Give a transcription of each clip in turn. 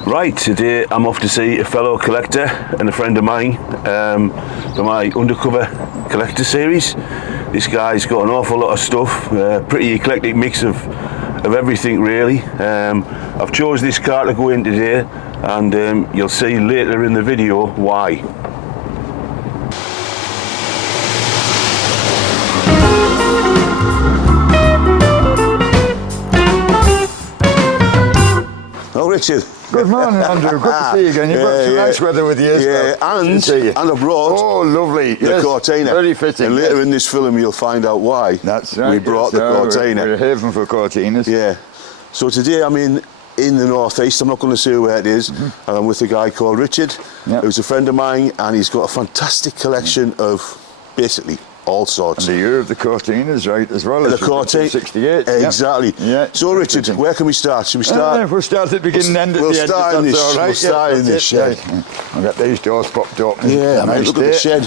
Right, today I'm off to see a fellow collector and a friend of mine for my Undercover collector series. This guy's got an awful lot of stuff, pretty eclectic mix of everything really. I've chose this car to go in today, and you'll see later in the video why. Oh, Richard. Good morning, Andrew. Good to see you again. You've got some nice weather with you. Yeah, and I brought lovely. the Cortina. Very fitting. And later in this film, you'll find out why. That's right. We brought the Cortina. We're a haven for Cortinas. Yeah. So today I'm in the northeast. I'm not going to say where it is. And I'm with a guy called Richard, who's a friend of mine, and he's got a fantastic collection of basically all sorts. And the year of the Cortinas, right, as well. The Cortina 68. Exactly. Yeah. So Richard, where can we start? Should we start? We'll start at the beginning and end at the end. We'll start in this shed. I've got these doors popped up. Yeah, nice. Look at the shed.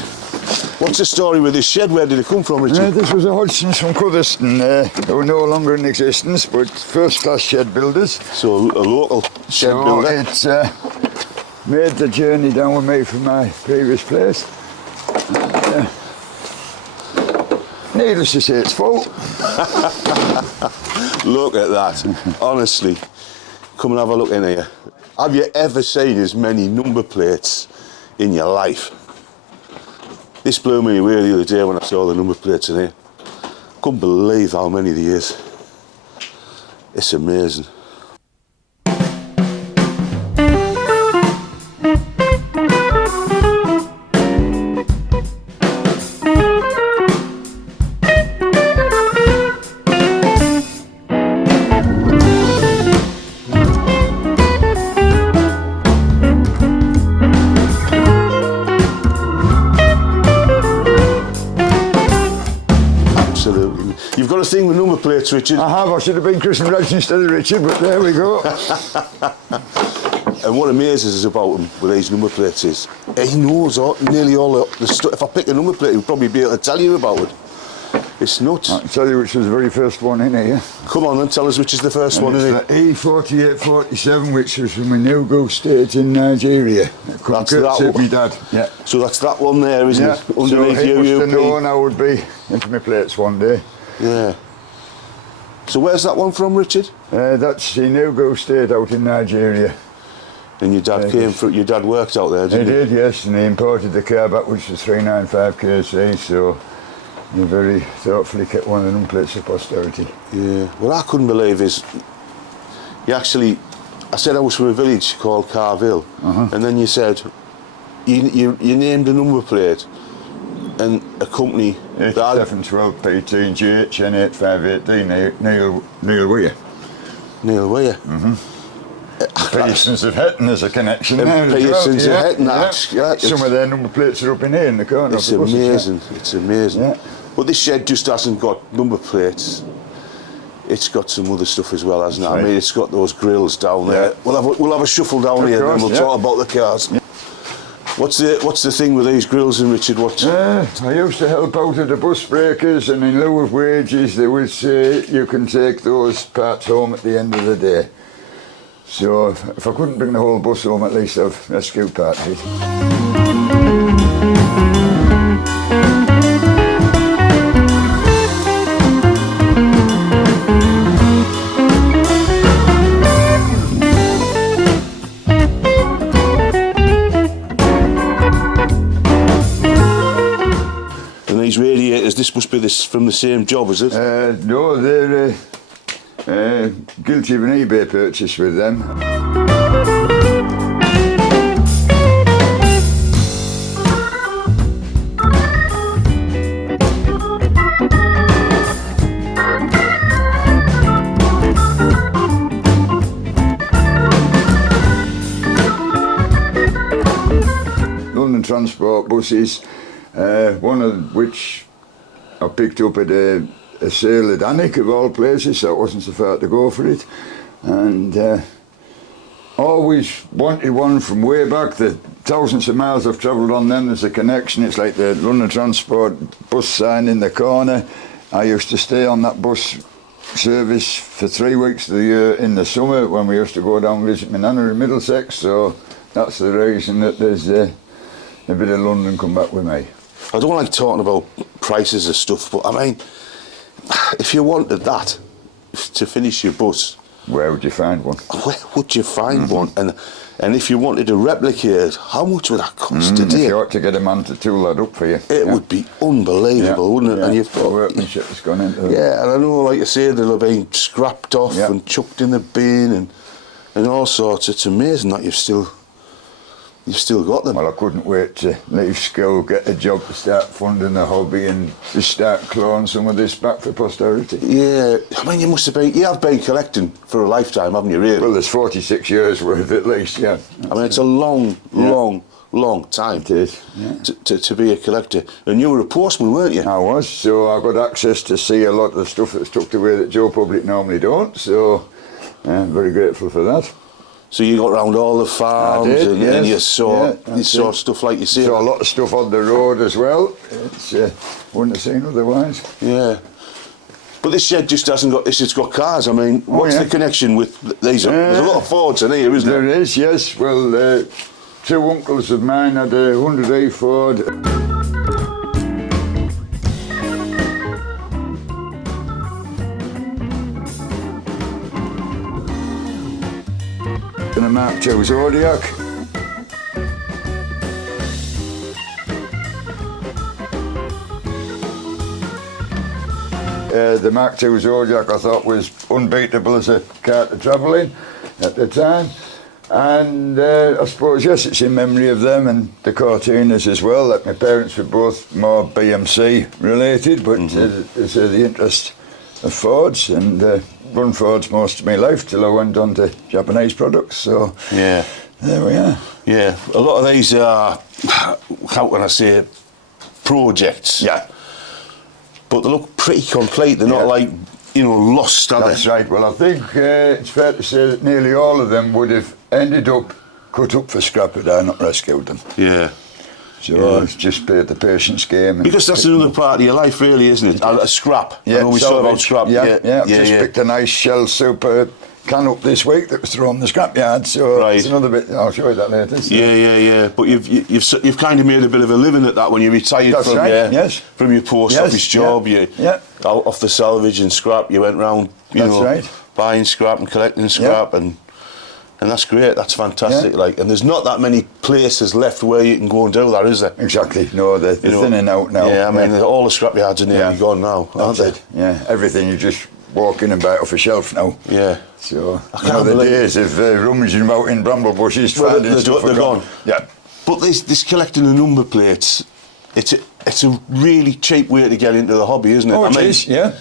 What's the story with this shed? Where did it come from, Richard? This was a Hodgson's from Cudderston. They were no longer in existence, but first-class shed builders. So a local shed builder. It's made the journey down with me from my previous place. Needless to say, it's full. Look at that. Honestly, come and have a look in here. Have you ever seen as many number plates in your life? This blew me away the other day when I saw the number plates in here. Couldn't believe how many there is. It's amazing. You've got a thing with number plates, Richard. I have. I should have been christened Reg instead of Richard, but there we go. And what amazes us about him with these number plates is he knows nearly all the stuff. If I pick a number plate, he'll probably be able to tell you about it. It's nuts. I can tell you which was the very first one in here. Come on and tell us which is the first one in here. The E4847, which was from Enugu State in Nigeria. That's that one. My dad. Yeah. So that's that one there, isn't it? Underneath so he must have known UUP. I would be into my plates one day. Yeah. So where's that one from, Richard? That's Enugu State out in Nigeria. And your dad your dad worked out there, didn't he? He did, yes, and he imported the car back, which was 395 kc, so he very thoughtfully kept one of the number plates for posterity. Yeah. What I couldn't believe is, I said I was from a village called Carville, and then you said, you named a number plate, and a company... 8712 PT GHN8518 Neil Weir. Neil Weir. Pearsons of Hetton is a connection there. Pearsons of Hetton, Some of their number plates are up in here in the corner. It's amazing, it's amazing. Yeah. But this shed just hasn't got number plates. It's got some other stuff as well, hasn't it? I mean, it's got those grills down there. We'll have a shuffle down here, and then we'll talk about the cars. Yeah. What's the thing with these grills, and Richard? I used to help out at the bus breakers, and in lieu of wages, they would say you can take those parts home at the end of the day. So if I couldn't bring the whole bus home, at least I've rescued part of it. These radiators, this must be from the same job, is it? No, they're guilty of an eBay purchase with them. London Transport buses. One of which I picked up at a sale at Alnwick, of all places, so it wasn't so far to go for it. And always wanted one from way back. The thousands of miles I've travelled on them, there's a connection. It's like the London Transport bus sign in the corner. I used to stay on that bus service for 3 weeks of the year in the summer when we used to go down and visit my nana in Middlesex, so that's the reason that there's a bit of London come back with me. I don't like talking about prices of stuff, but I mean, if you wanted that to finish your bus, where would you find one? Where would you find one? And if you wanted to replicate it, how much would that cost today? If you ought to get a man to tool that up for you. It would be unbelievable, wouldn't it? Yeah. And you've got workmanship that's gone into it. Yeah, and I know, like you say, they'll have been scrapped off and chucked in the bin and all sorts. It's amazing that you've still got them. Well, I couldn't wait to leave school, get a job to start funding the hobby and just start clawing some of this back for posterity. Yeah, I mean, you have been collecting for a lifetime, haven't you, really? Well, there's 46 years worth at least, yeah. I mean, it's a long time it is, to be a collector. And you were a postman, weren't you? I was, so I got access to see a lot of the stuff that's tucked away that Joe Public normally don't, so I'm very grateful for that. So you got round all the farms and you saw stuff like you see. Saw a lot of stuff on the road as well. It's wouldn't have seen otherwise. Yeah. But this shed just hasn't got this. It's got cars. I mean, what's the connection with these? There's a lot of Fords in here, isn't there? There is, yes. Well, 2 uncles of mine had a 100A Ford. And a Mark II Zodiac. The Mark II Zodiac I thought was unbeatable as a car to travel in at the time. And I suppose, yes, it's in memory of them and the Cortinas as well, that my parents were both more BMC related, but it's the interest of Fords, and run Fords most of my life till I went on to Japanese products, so there we are. Yeah, a lot of these are, how can I say, projects. Yeah. But they look pretty complete, they're not like, lost, are they? That's right. Well, I think it's fair to say that nearly all of them would have ended up cut up for scrap had I not rescued them. Yeah. So it's just played the patience game. Because that's another part of your life, really, isn't it? A scrap. Yeah, I know we talk about scrap. I've just picked a nice shell super can up this week that was thrown in the scrapyard, so it's another bit. I'll show you that later. So. Yeah. But you've kind of made a bit of a living at that when you retired from your post office job. Out off the salvage and scrap, you went round, buying scrap and collecting scrap, and that's great. That's fantastic. And there's not that many places left where you can go and do that, is there? Exactly. No, they're thinning out now. Yeah, I mean, all the scrapyards are nearly gone now, aren't they? Yeah, everything you just walk in and buy it off a shelf now. Yeah. So the days of rummaging about in bramble bushes, finding stuff they're gone. Yeah. But this collecting the number plates, it's a really cheap way to get into the hobby, isn't it? Oh, it is, yeah.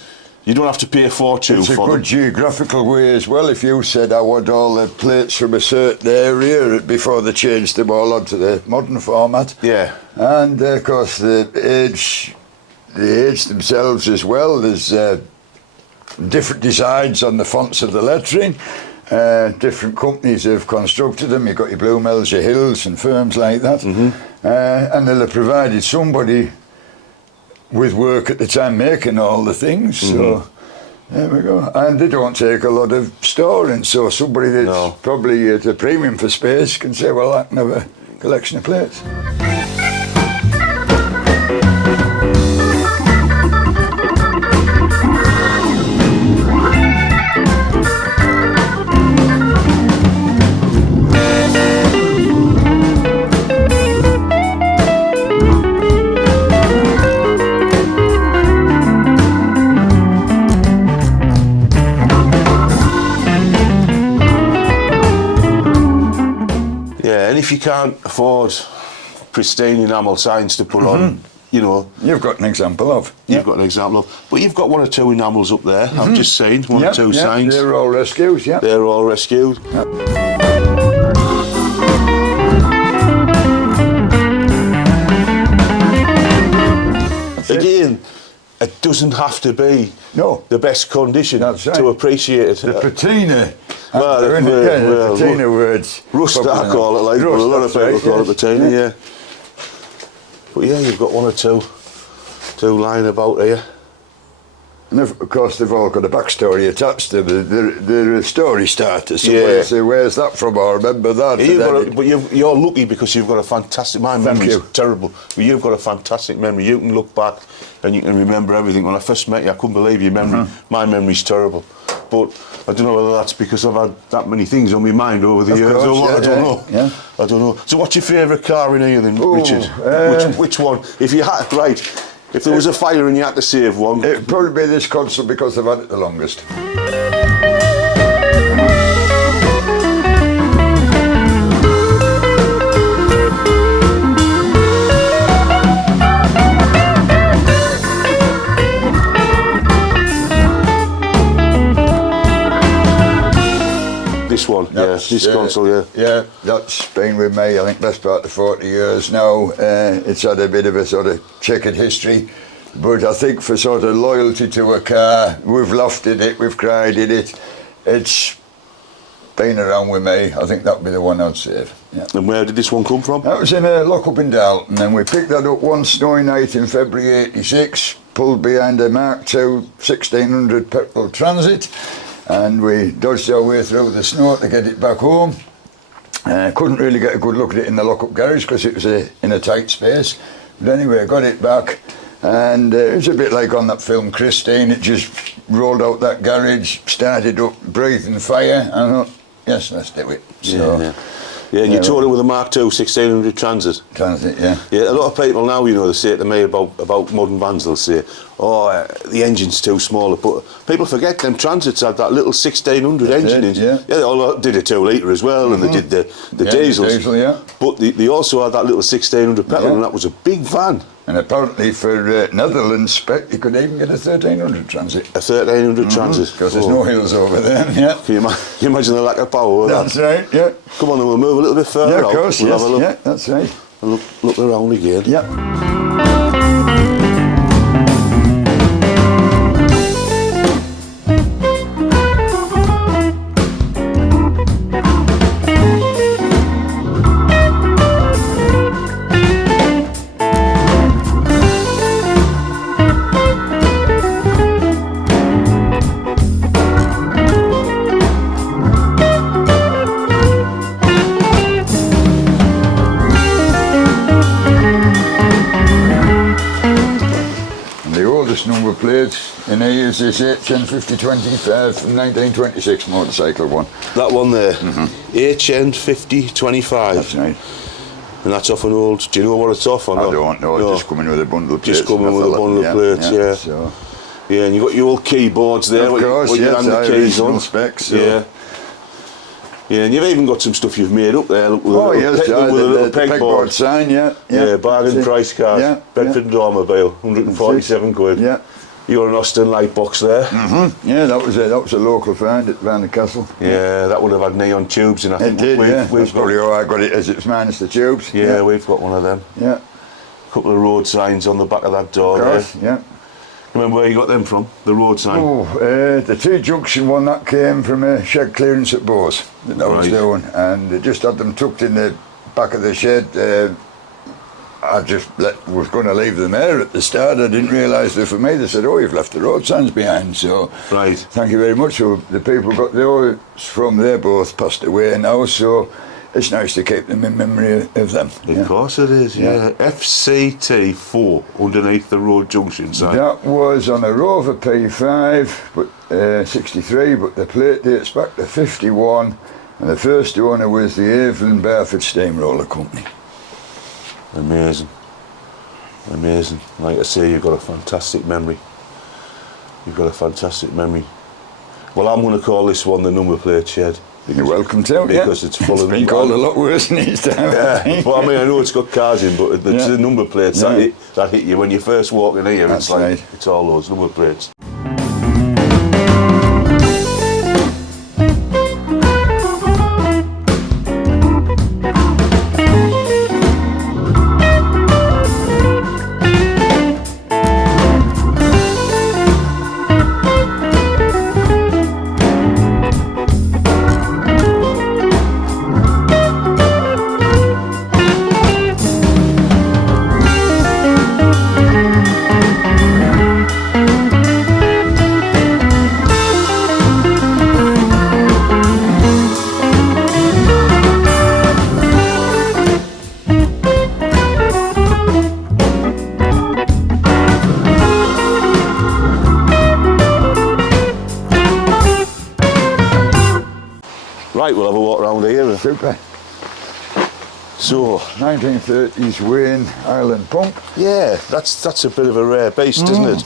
You don't have to pay a fortune for them. It's a good geographical way as well. If you said I want all the plates from a certain area before they changed them all onto the modern format. Yeah. And of course the age themselves as well. There's different designs on the fonts of the lettering. Different companies have constructed them. You've got your Bluemells, your Hills and firms like that. And they'll have provided somebody with work at the time making all the things, so there we go. And they don't take a lot of storing, so somebody that's probably at a premium for space can say, well, I can have a collection of plates. And if you can't afford pristine enamel signs to put on, you've got an example of. You've got an example of. But you've got 1 or 2 enamels up there. I'm just saying, 1 or 2 signs. They're all rescues. Yeah. They're all rescued. Again, it doesn't have to be the best condition to appreciate it. The patina. The patina words. Rust, I call it, like, but a lot of people call it patina, But you've got 1 or 2 lying about here. And of course, they've all got a backstory attached to them. They're a story starter. So say, where's that from? I remember that. But you're lucky because you've got a fantastic... My memory's terrible. But you've got a fantastic memory. You can look back and you can remember everything. When I first met you, I couldn't believe your memory. My memory's terrible. But I don't know whether that's because I've had that many things on my mind over the years or what. I don't know. Yeah. I don't know. So what's your favourite car in here then, Richard? Which one? If you had... Right... If there was a fire and you had to save one... It'd probably be this console because I've had it the longest. This one, this console, Yeah, that's been with me, I think, best part of 40 years now. It's had a bit of a sort of checkered history, but I think for sort of loyalty to a car, we've laughed at it, we've cried at it. It's been around with me. I think that would be the one I'd save. Yeah. And where did this one come from? That was in a lock-up in Dalton, and we picked that up one snowy night in February '86, pulled behind a Mark II 1600 petrol Transit, and we dodged our way through the snow to get it back home. Couldn't really get a good look at it in the lock-up garage because it was in a tight space. But anyway, I got it back, and it was a bit like on that film Christine. It just rolled out that garage, started up, breathing fire, and I thought, yes, let's do it. So, yeah, and you toured it with a Mark II 1600 Transit. Transit, yeah. Yeah, a lot of people now, you know, they say to me about modern vans, they'll say, oh, the engine's too small. But people forget them Transits had that little 1600 engine in. Yeah, they all did a 2 litre as well, and they did the diesels. Diesel, yeah. But they also had that little 1600 petrol, and that was a big van. And apparently for Netherlands spec, you could even get a 1300 Transit. A 1300 Transit. Because there's no hills over there, yeah. Can you imagine the lack of power? That's right, yeah. Come on, then we'll move a little bit further out. Yeah, of course, we'll yes, have a look. Yeah, that's right. Look around again. Yeah. Number plates in here is this HN5025 from 1926 motorcycle one. That one there, HN5025. That's right. And that's off an old, do you know what it's off or not? I don't know, no. Just coming with a bundle of plates. Just coming with a bundle of plates, yeah. So. Yeah, and you've got your old keyboards there. Of course, what yes, the keys on. Specs. So. Yeah. Yeah, and you've even got some stuff you've made up there. With a little pegboard sign, Yeah, bargain price card. Yeah, Bedford and Automobile, 147 quid. Yeah. You got an Austin light box there. Yeah, that was a local find at Van the Castle. Yeah, that would have had neon tubes in. I think That's probably how I got it, as it's minus the tubes. Yeah, we've got one of them. Yeah. A couple of road signs on the back of that door there. Yeah. Remember where you got them from? The road sign? Oh, the T-junction one that came from a shed clearance at Bose that I was doing, and they just had them tucked in the back of the shed. I just was going to leave them there at the start. I didn't realise they're for me. They said, "Oh, you've left the road signs behind." So, thank you very much. So the people got those from there, both passed away now. So it's nice to keep them in memory of them. Of course it is, yeah. FCT4 underneath the road junction sign. That was on a Rover P5, but 63, but the plate dates back to 51, and the first owner was the Evelyn Barford Steamroller Company. Amazing. Amazing. Like I say, you've got a fantastic memory. You've got a fantastic memory. Well, I'm going to call this one the number plate shed. You're welcome to, because it's full of... It's been called a lot worse than it's time. Yeah, but I mean, I know it's got cars in, but the number plates that hit you when you first walk in here. That's it's like right. It's all those number plates. Right, we'll have a walk around here. Super. So 1930s Wayne Island pump. yeah, that's a bit of a rare beast, isn't it?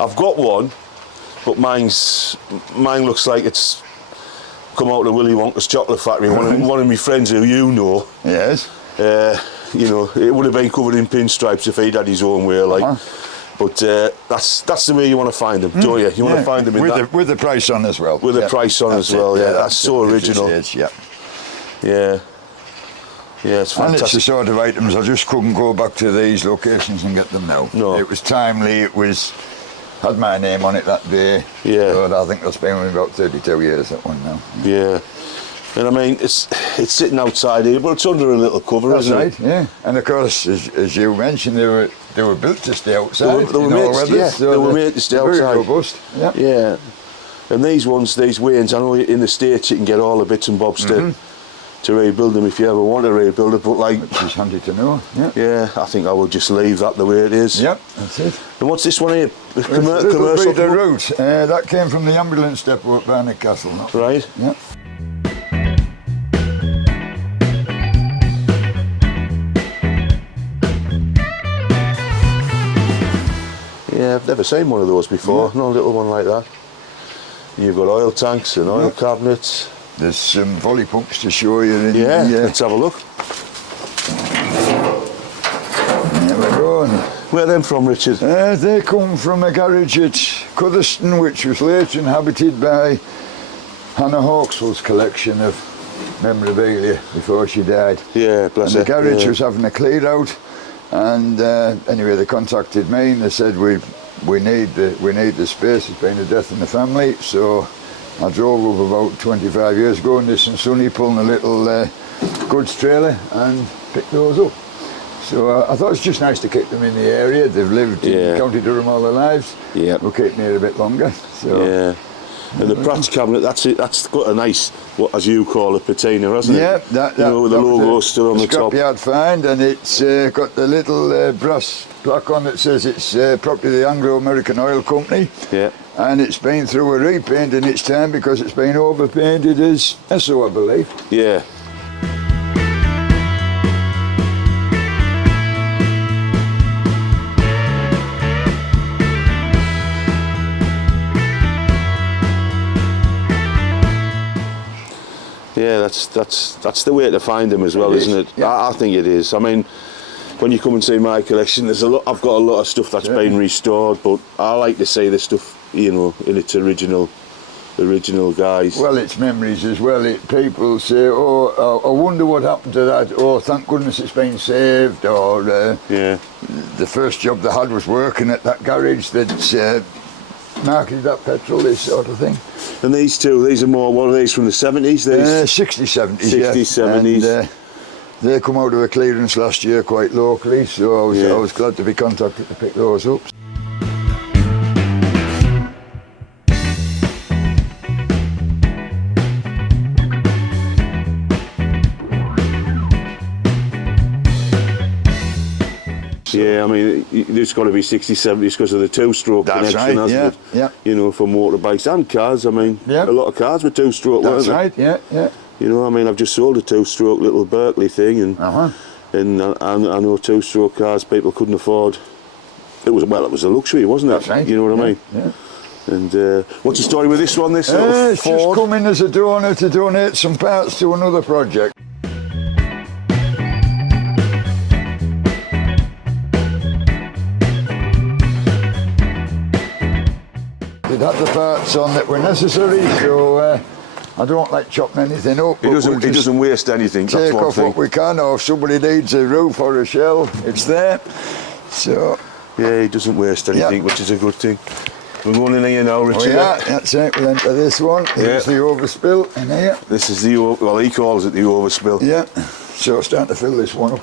I've got one, but mine looks like it's come out of Willy Wonka's chocolate factory. One of my friends who you know. Yes. You know, it would have been covered in pinstripes if he'd had his own way, like. But that's the way you want to find them, don't you? You want to find them in with the price on as well. with the price on as well. Yeah, that's so original. Yeah. Yeah, it's And fantastic. it's the sort of items I just couldn't go back to these locations and get them now. No. It was timely. It was had my name on it that day. Yeah. But I think that's been about 32 years, that one now. Yeah, and I mean it's sitting outside here, but it's under a little cover, That's isn't right, it? yeah. And of course, as you mentioned, they were built to stay outside. They were made, they were made to stay very outside. robust. Yeah. Yeah, and these Waynes, I know in the States you can get all the bits and bobs to rebuild them if you ever want to rebuild it, but like, Which is handy to know. Yeah. yeah, I think I would just leave that the way it is. Yep, that's it. And what's this one here? Little Commercial Peter route. That came from the ambulance depot at Barnet Castle. right? Yep. Yeah, I've never seen one of those before. No little one like that. And you've got oil tanks and oil cabinets. There's some volley pumps to show you. Yeah, let's have a look. There we go. Where are them from, Richard? They come from a garage at Cudderston, which was later inhabited by Hannah Hawkswell's collection of memorabilia before she died. Yeah, bless And the her. garage Yeah. was having a clear out, and anyway they contacted me and they said we need the space. It's been a death in the family, so I drove up about 25 years ago in this and Sonny pulling a little goods trailer and picked those up. So I thought it's just nice to keep them in the area. They've lived in County Durham all their lives. Yeah. We'll keep them here a bit longer. So. Yeah. And the Pratt's cabinet, that's it. That's got a nice, what as you call it, patina, hasn't it? Yeah, you know, with the logo still on the top. Scrapyard find, and it's got the little brass plaque on that says it's property of the Anglo-American Oil Company. Yeah. And it's been through a repaint in its time because it's been overpainted as Esso, I believe. Yeah. Yeah, that's the way to find them as well, isn't it? Yeah. I think it is. I mean, when you come and see my collection, there's a lot. I've got a lot of stuff that's been restored, but I like to see the stuff, you know, in its original guise. Well, it's memories as well. People say, "Oh, I wonder what happened to that." Oh, thank goodness it's been saved. Or Yeah. the first job they had was working at that garage that's marketed that petrol, this sort of thing. And these are more. What are these from the 70s? These 60s, 70s, 60s, 70s. And, they come out of a clearance last year quite locally, so I was glad to be contacted to pick those up. Yeah, I mean, it's got to be 60s, 70s because of the two-stroke That's connection, right, hasn't it? yeah. You know, for motorbikes and cars. I mean, Yeah. a lot of cars were two-stroke, That's weren't they? right, yeah. You know, I mean, I've just sold a two-stroke little Berkeley thing, and and I know two-stroke cars people couldn't afford. It was a luxury, wasn't it? That's right. You know what I mean? Yeah. And what's the story with this one? This little It's just Ford? come in as a donor to donate some parts to another project. It had the parts on that were necessary, so I don't like chopping anything up. He but doesn't. we'll He just doesn't waste anything. That's take one off thing. what we can, or if somebody needs a roof or a shell, it's there. So Yeah, he doesn't waste anything, which is a good thing. We're going in here now, Richard. that's it. We'll enter this one. Here's the overspill in here. This is well, he calls it the overspill. Yeah. So starting to fill this one up.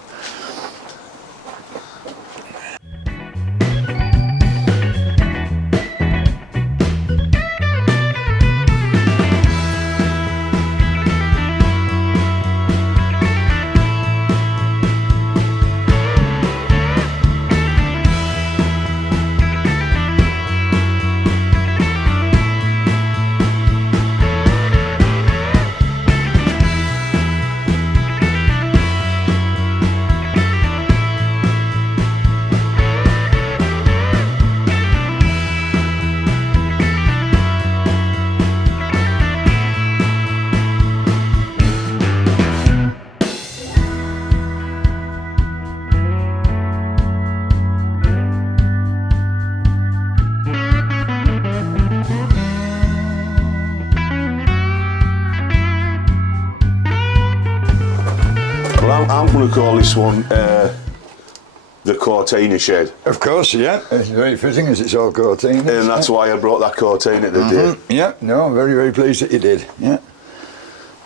I'm going to call this one the Cortina Shed. Of course, yeah. It's very fitting as it's all Cortina. And that's why I brought that Cortina today. Yeah, no, I'm very, very pleased that you did. Yeah.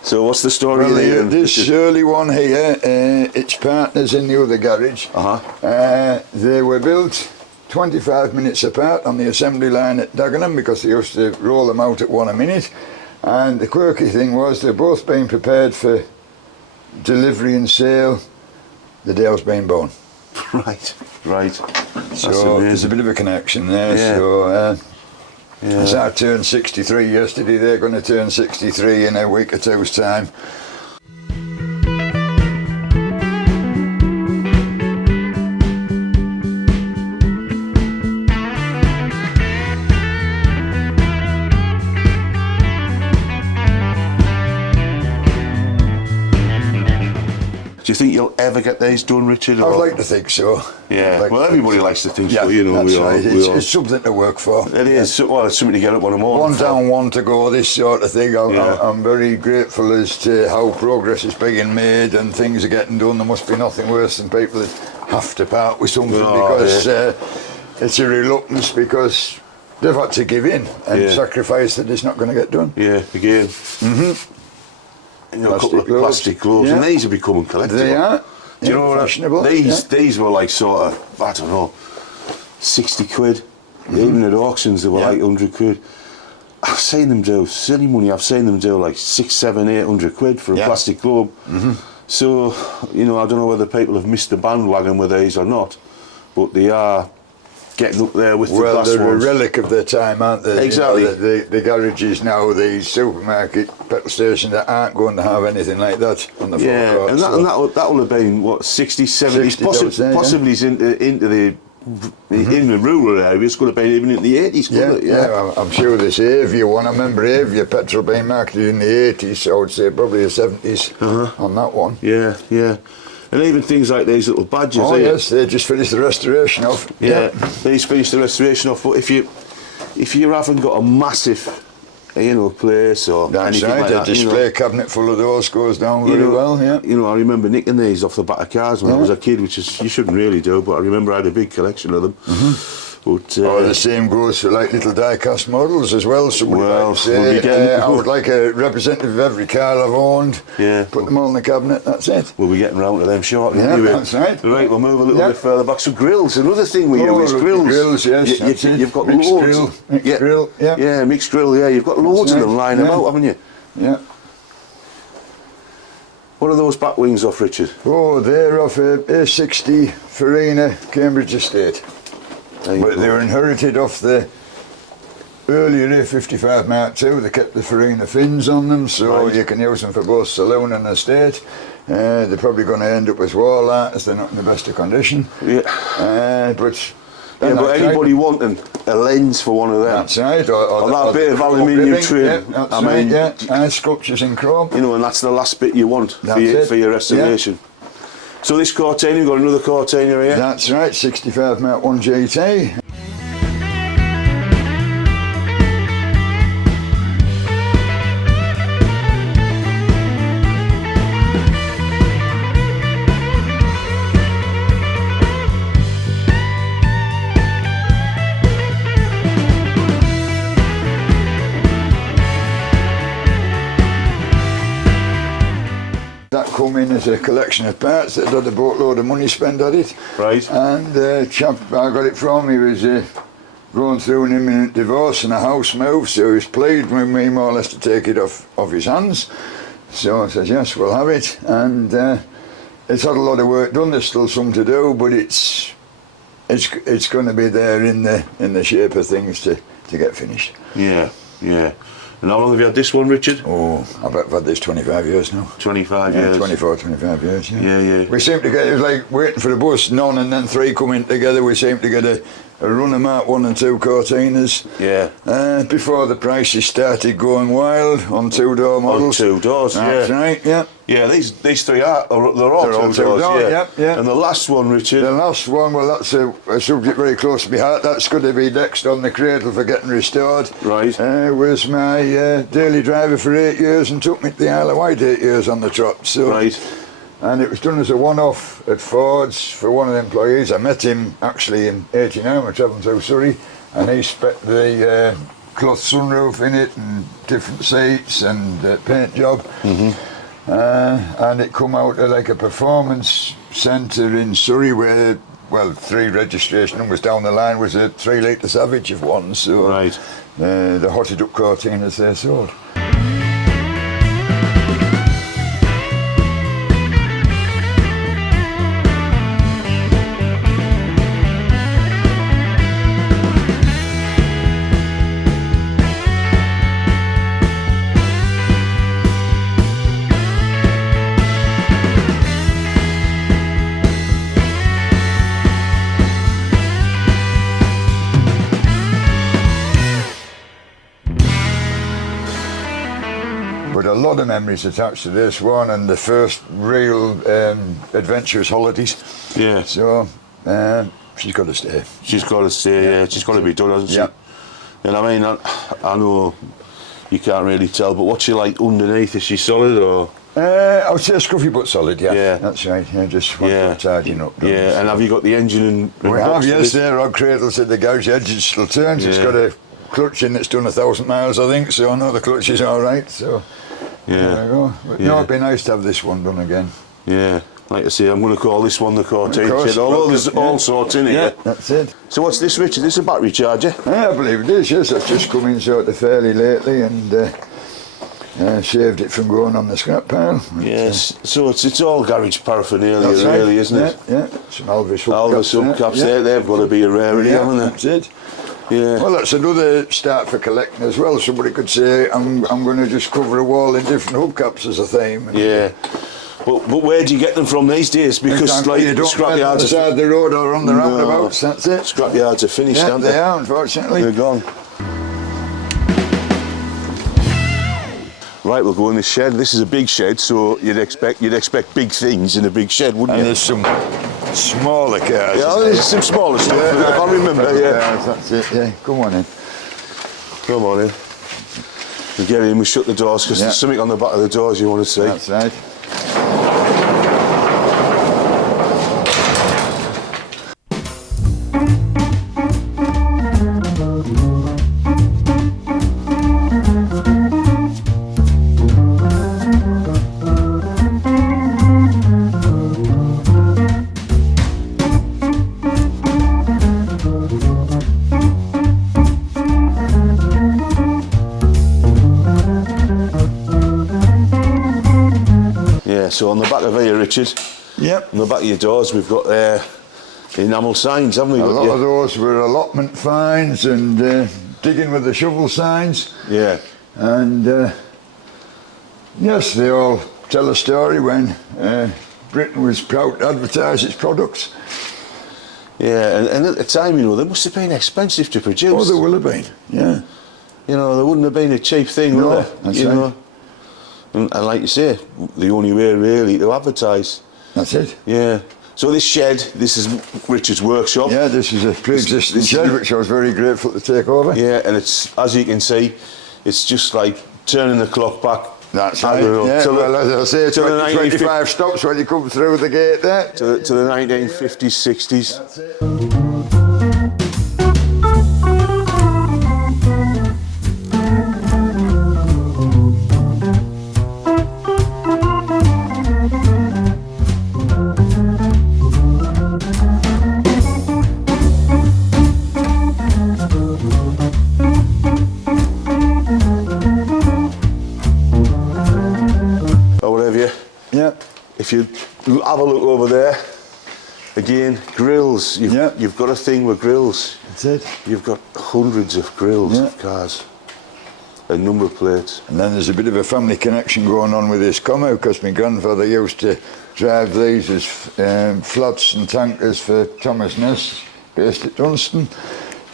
So what's the story there? This early one here, its partners in the other garage, they were built 25 minutes apart on the assembly line at Dagenham because they used to roll them out at one a minute. And the quirky thing was they're both being prepared for delivery and sale the day I was being born. Right. That's So amazing. there's a bit of a connection there. Yeah. So as I turned 63 yesterday, they're going to turn 63 in a week or two's time. Do you think you'll ever get these done, Richard? I'd like to think so. Yeah, I'd like well, to everybody think so. likes to think Yeah, so, you know. that's we all, right. we all, It's something to work for. it is. Well, it's something to get up on a morning. One for. down, one to go, this sort of thing. I'm very grateful as to how progress is being made and things are getting done. There must be nothing worse than people that have to part with something because it's a reluctance because they've had to give in and sacrifice that it's not going to get done. Yeah, again. You know, a couple of plastic gloves, and these are becoming collectible. They are. Do you know fashionable. These were like sort of, I don't know, 60 quid. Even at auctions they were like 100 quid. I've seen them do silly money. I've seen them do like 600, 700, 800 quid for a plastic globe. So, you know, I don't know whether people have missed the bandwagon with these or not, but they are getting up there with the glass Well, they're ones. a relic of their time, aren't they? Exactly. You know, the garages now, the supermarket, petrol stations that aren't going to have anything like that on the forecourt. And that will have been, what, 60s, 70s, 60s, possibly into the in the rural areas, could have been even in the 80s, couldn't it? Yeah, I'm sure this Avia one, I remember Avia petrol being marketed in the 80s, so I would say probably the 70s on that one. Yeah. And even things like these little badges. Oh yes, they just finished the restoration off. Yeah, these finished the restoration off, but if you haven't got a massive, you know, place or That's anything right, like that, a display cabinet full of those goes down very well, You know, I remember nicking these off the back of cars when I was a kid, which is, you shouldn't really do, but I remember I had a big collection of them. But, the same goes for like little diecast models as well. Somebody might say, I would like a representative of every car I've owned. Yeah. Put them all in the cabinet, that's it. We'll be getting round to them shortly. Yeah, anyway. that's right. Right, we'll move a little bit further back. So grills, another thing we use, grills. Grills, yes. You've got mixed loads. grill, mixed grill, yeah. Yeah, mixed grill, yeah. You've got loads of them lying about, haven't you? Yeah. What are those back wings off, Richard? Oh, they're off a A60 Farina Cambridge Estate. But they were inherited off the earlier A55 Mark II. They kept the Farina fins on them, so you can use them for both saloon and estate. They're probably going to end up as wall art as they're not in the best of condition. Yeah. But anybody wanting a lens for one of them? That's right. Or that bit of aluminium trim. Yeah, that's right, and sculptures in chrome. You know, and that's the last bit you want for your restoration. Yeah. So this Cortina, you've got another Cortina here? That's right, 65 Mark 1 GT. That come in as a collection of parts that had a boatload of money spent on it. Right. And the chap I got it from, he was going through an imminent divorce and a house move, so he was pleased with me more or less to take it off his hands. So I said, yes, we'll have it. And it's had a lot of work done, there's still some to do, but it's going to be there in the shape of things to get finished. Yeah. And how long have you had this one, Richard? Oh, I bet I've had this 25 years now. 25 years. 24, 25 years, Yeah. We seem to get, it was like waiting for the bus, none and then three coming together. We seem to get a run of Mark 1 and 2 Cortinas. Yeah. Before the prices started going wild on two-door models. On 2 doors, That's right, yeah. Yeah, these three they're all 2 doors, yeah. And the last one, Richard? The last one, well, that's a subject very close to my heart. That's going to be next on the cradle for getting restored. Right. Was my daily driver for 8 years and took me to the Isle of Wight 8 years on the trot. So Right. and it was done as a one-off at Ford's for one of the employees. I met him actually in '89 when travelling through Surrey, and he spec the cloth sunroof in it and different seats and paint job. And it come out of like a performance centre in Surrey where, well, 3 registration numbers down the line was a 3 litre Savage of one, so Right. the hotted up Cortinas they sold. But a lot of memories attached to this one, and the first real adventurous holidays. Yeah. So she's got to stay. She's got to stay, yeah. She's got to be done, hasn't she? Yeah. And I mean, I know you can't really tell, but what's she like underneath? Is she solid or? I would say scruffy but solid, yeah. Yeah. That's right, yeah, just want Yeah. to tidying up. Yeah, and have you got the engine and We box have, for yes, this? there, rod cradles at the gouge edge, it still turns. It's Yeah. got a clutch in that's done 1,000 miles, I think, so I know the clutch is all right, so Yeah. there we go. But no, it'd be nice to have this one done again. Yeah. Like I say, I'm going to call this one the Cortina Of course, Shed, although there's welcome, all yeah. sorts in Yeah, here. that's it. So what's this, Richard? This is a battery charger? Yeah, I believe it is, yes. I've just come in sort of fairly lately and saved it from going on the scrap pile. Yes. So it's all garage paraphernalia, That's right. really, isn't it? Yeah, yeah. Some Alvis Alvis hubcaps yeah. there, they've got to be a rarity, Yeah, haven't they? that's it. Yeah. Well, that's another start for collecting as well. Somebody could say, I'm going to just cover a wall in different hubcaps as a theme. And Yeah. But where do you get them from these days? Because exactly, like you don't scrap find them on the yards side of the road or on the No. roundabouts, that's it. scrap yards are finished, Yeah, aren't they they? are, unfortunately. They're gone. Right, we'll go in the shed. This is a big shed, so you'd expect big things in a big shed, wouldn't And you? there's some smaller cars. Yeah, isn't there's there? some smaller stuff. If I remember, yeah. That's it, yeah. Come on in. Come on in. We get in, we shut the doors because Yeah. there's something on the back of the doors you want to see. That's right. Yeah, so on the back of here, Richard, Yep. on the back of your doors, we've got enamel signs, haven't we? A Got lot your- of those were allotment fines and digging with the shovel signs. Yeah. And yes, they all tell a story when Britain was proud to advertise its products. Yeah, and at the time, you know, they must have been expensive to produce. Oh, there will have been, yeah. You know, there wouldn't have been a cheap thing, No, would there? that's you right. know? And like you say, the only way really to advertise. That's it. Yeah. So this shed, this is Richard's workshop. Yeah, this is a pre-existing This- shed which I was very grateful to take over. Yeah, and it's, as you can see, it's just like turning the clock back. That's I right. don't know, Yeah, till the- well, as I say, till the 25 stops when you come through the gate there. to the 1950s, 60s. That's it. Or whatever you. Yeah. If you have a look over there, again, grills. Yeah. You've got a thing with grills. That's it. You've got hundreds of grills Yeah. of cars. A number of plates. And then there's a bit of a family connection going on with this Como because my grandfather used to drive these as flats and tankers for Thomas Ness, based at Dunstan.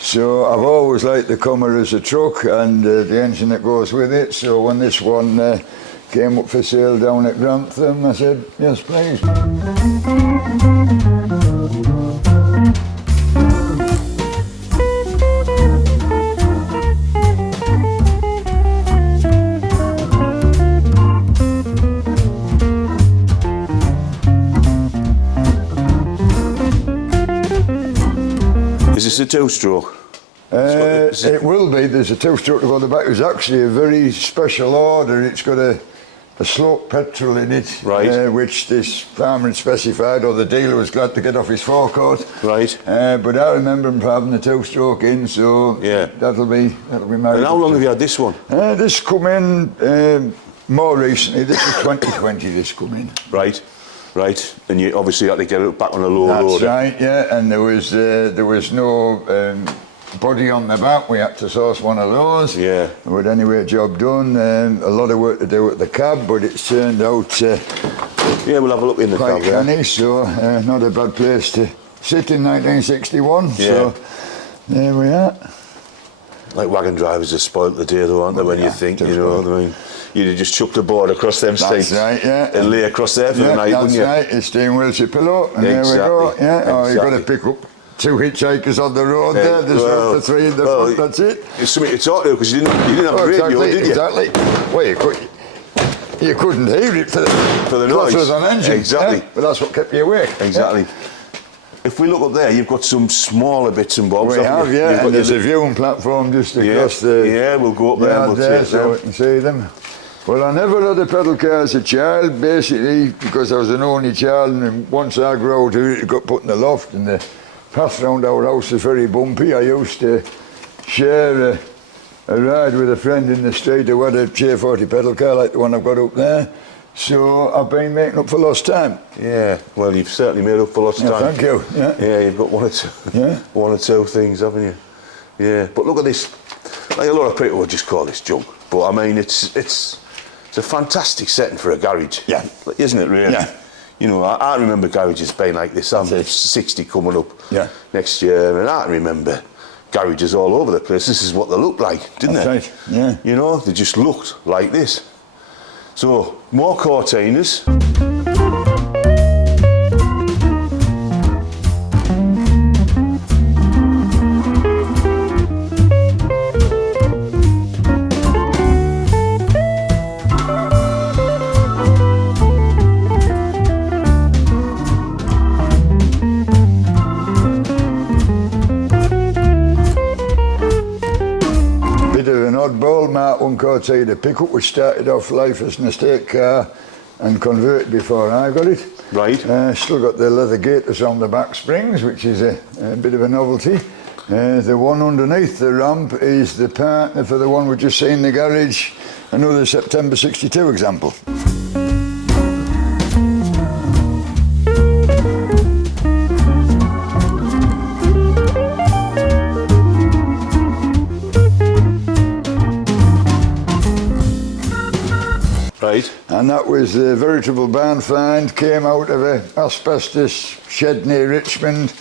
So I've always liked the Como as a truck and the engine that goes with it. So when this one came up for sale down at Grantham, I said, yes, please. this a two-stroke? It will be. There's a two-stroke to go on the back. It was actually a very special order. It's got a slope petrol in it, right? Which this farmer had specified, or the dealer was glad to get off his forecourt, right? But I remember him having the two-stroke in, so yeah, that'll be married. And how long have you had this one? This come in more recently. This is 2020. This come in. Right. Right, and you obviously had to get it back on a low loader. That's right, yeah, and there was no body on the back. We had to source one of those. Yeah. But anyway, job done. A lot of work to do with the cab, but it's turned out yeah, we'll have a look in the quite cab. canny, so not a bad place to sit in 1961. Yeah. So there we are. Like wagon drivers are spoilt the day though, aren't they, when you think, you know what I mean? You'd have just chucked a board across them seats. That's right, yeah. And lay across there for the night, wouldn't you? That's right, your steering wheel's your pillow, and exactly. there we go. Yeah, exactly. Oh, you've got to pick up 2 hitchhikers on the road there. There's room for 3 in the front, that's it. It's something to talk to, because you didn't have a radio, did you? Exactly. Well, you couldn't hear it for the noise. Clutches on engine. Exactly. Yeah? But that's what kept you awake. Exactly. Yeah. If we look up there, you've got some smaller bits and bobs. We have, yeah, and there's a viewing platform just across the... Yeah, we'll go up there and we'll take so we can see them. Well, I never had a pedal car as a child, basically, because I was an only child, and once I grew out here, it got put in the loft, and the path round our house is very bumpy. I used to share a ride with a friend in the street who had a J40 pedal car like the one I've got up there. So I've been making up for lost time. Yeah, well, you've certainly made up for lost time. Thank you. Yeah, you've got one or two things, haven't you? Yeah, but look at this. Like a lot of people would just call this junk, but I mean, it's a fantastic setting for a garage. Yeah, isn't it? Really? Yeah. You know, I remember garages being like this. I'm 60 coming up next year, and I remember garages all over the place. This is what they looked like, didn't they? Right. Yeah. You know, they just looked like this. So, more Cortinas. Oddball Mark 1 Cortina pickup, which started off life as an estate car and converted before I got it. Right. Still got the leather gaiters on the back springs, which is a bit of a novelty. The one underneath the ramp is the partner for the one we just seen in the garage, another September 62 example. Right. And that was a veritable barn find, came out of an asbestos shed near Richmond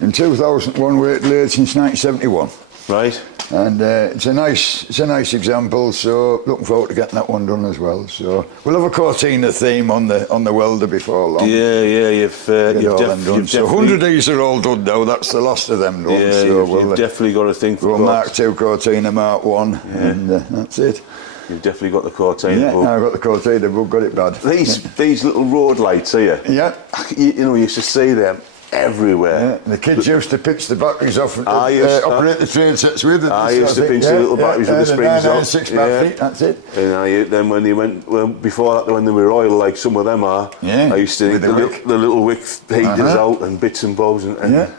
in 2001, where it laid since 1971. Right. And it's a nice example, so looking forward to getting that one done as well. So we'll have a Cortina theme on the welder before long. Yeah, you've done. So 100 of these are all done now, that's the last of them done. Yeah, so you've definitely got to think for Mark 2 Cortina, Mark 1, and that's it. You've definitely got the Cortina book. Yeah, I've got the Cortina book, got it bad. These little road lights here, you know, you used to see them everywhere. Yeah. The kids used to pitch the batteries off and operate the train sets with it. I used to pinch the little batteries with the springs off. 6 battery, that's it. And then when they went, before that, when they were oil, like some of them are, I used to the little wick heaters out and bits and bobs. And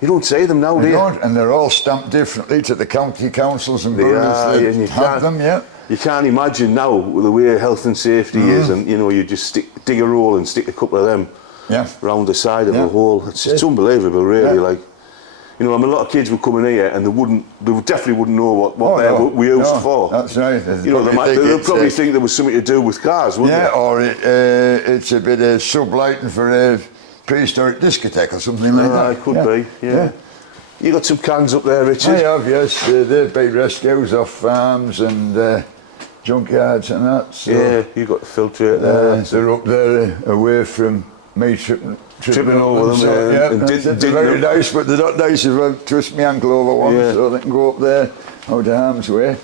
you don't see them now, do you? And they're all stamped differently to the county councils and boroughs that have them, You can't imagine now with the way health and safety is, and you know, you just dig a roll and stick a couple of them round the side of a hole. It's unbelievable, really. Like, you know, I mean, a lot of kids would come in here and they definitely wouldn't know what they were used for. That's right. You know, they'll probably think there was something to do with cars, wouldn't they? Or it's a bit of sublighting for a prehistoric discotheque or something like that. It could be, yeah. You got some cans up there, Richard? I have, yes. They've been rescues off farms and junkyards and that. So, yeah, you got the filtrate there. They're up there away from me tripping over them. So, they're very nice, but they're not nice if I twist my ankle over one, so they can go up there out of harm's way.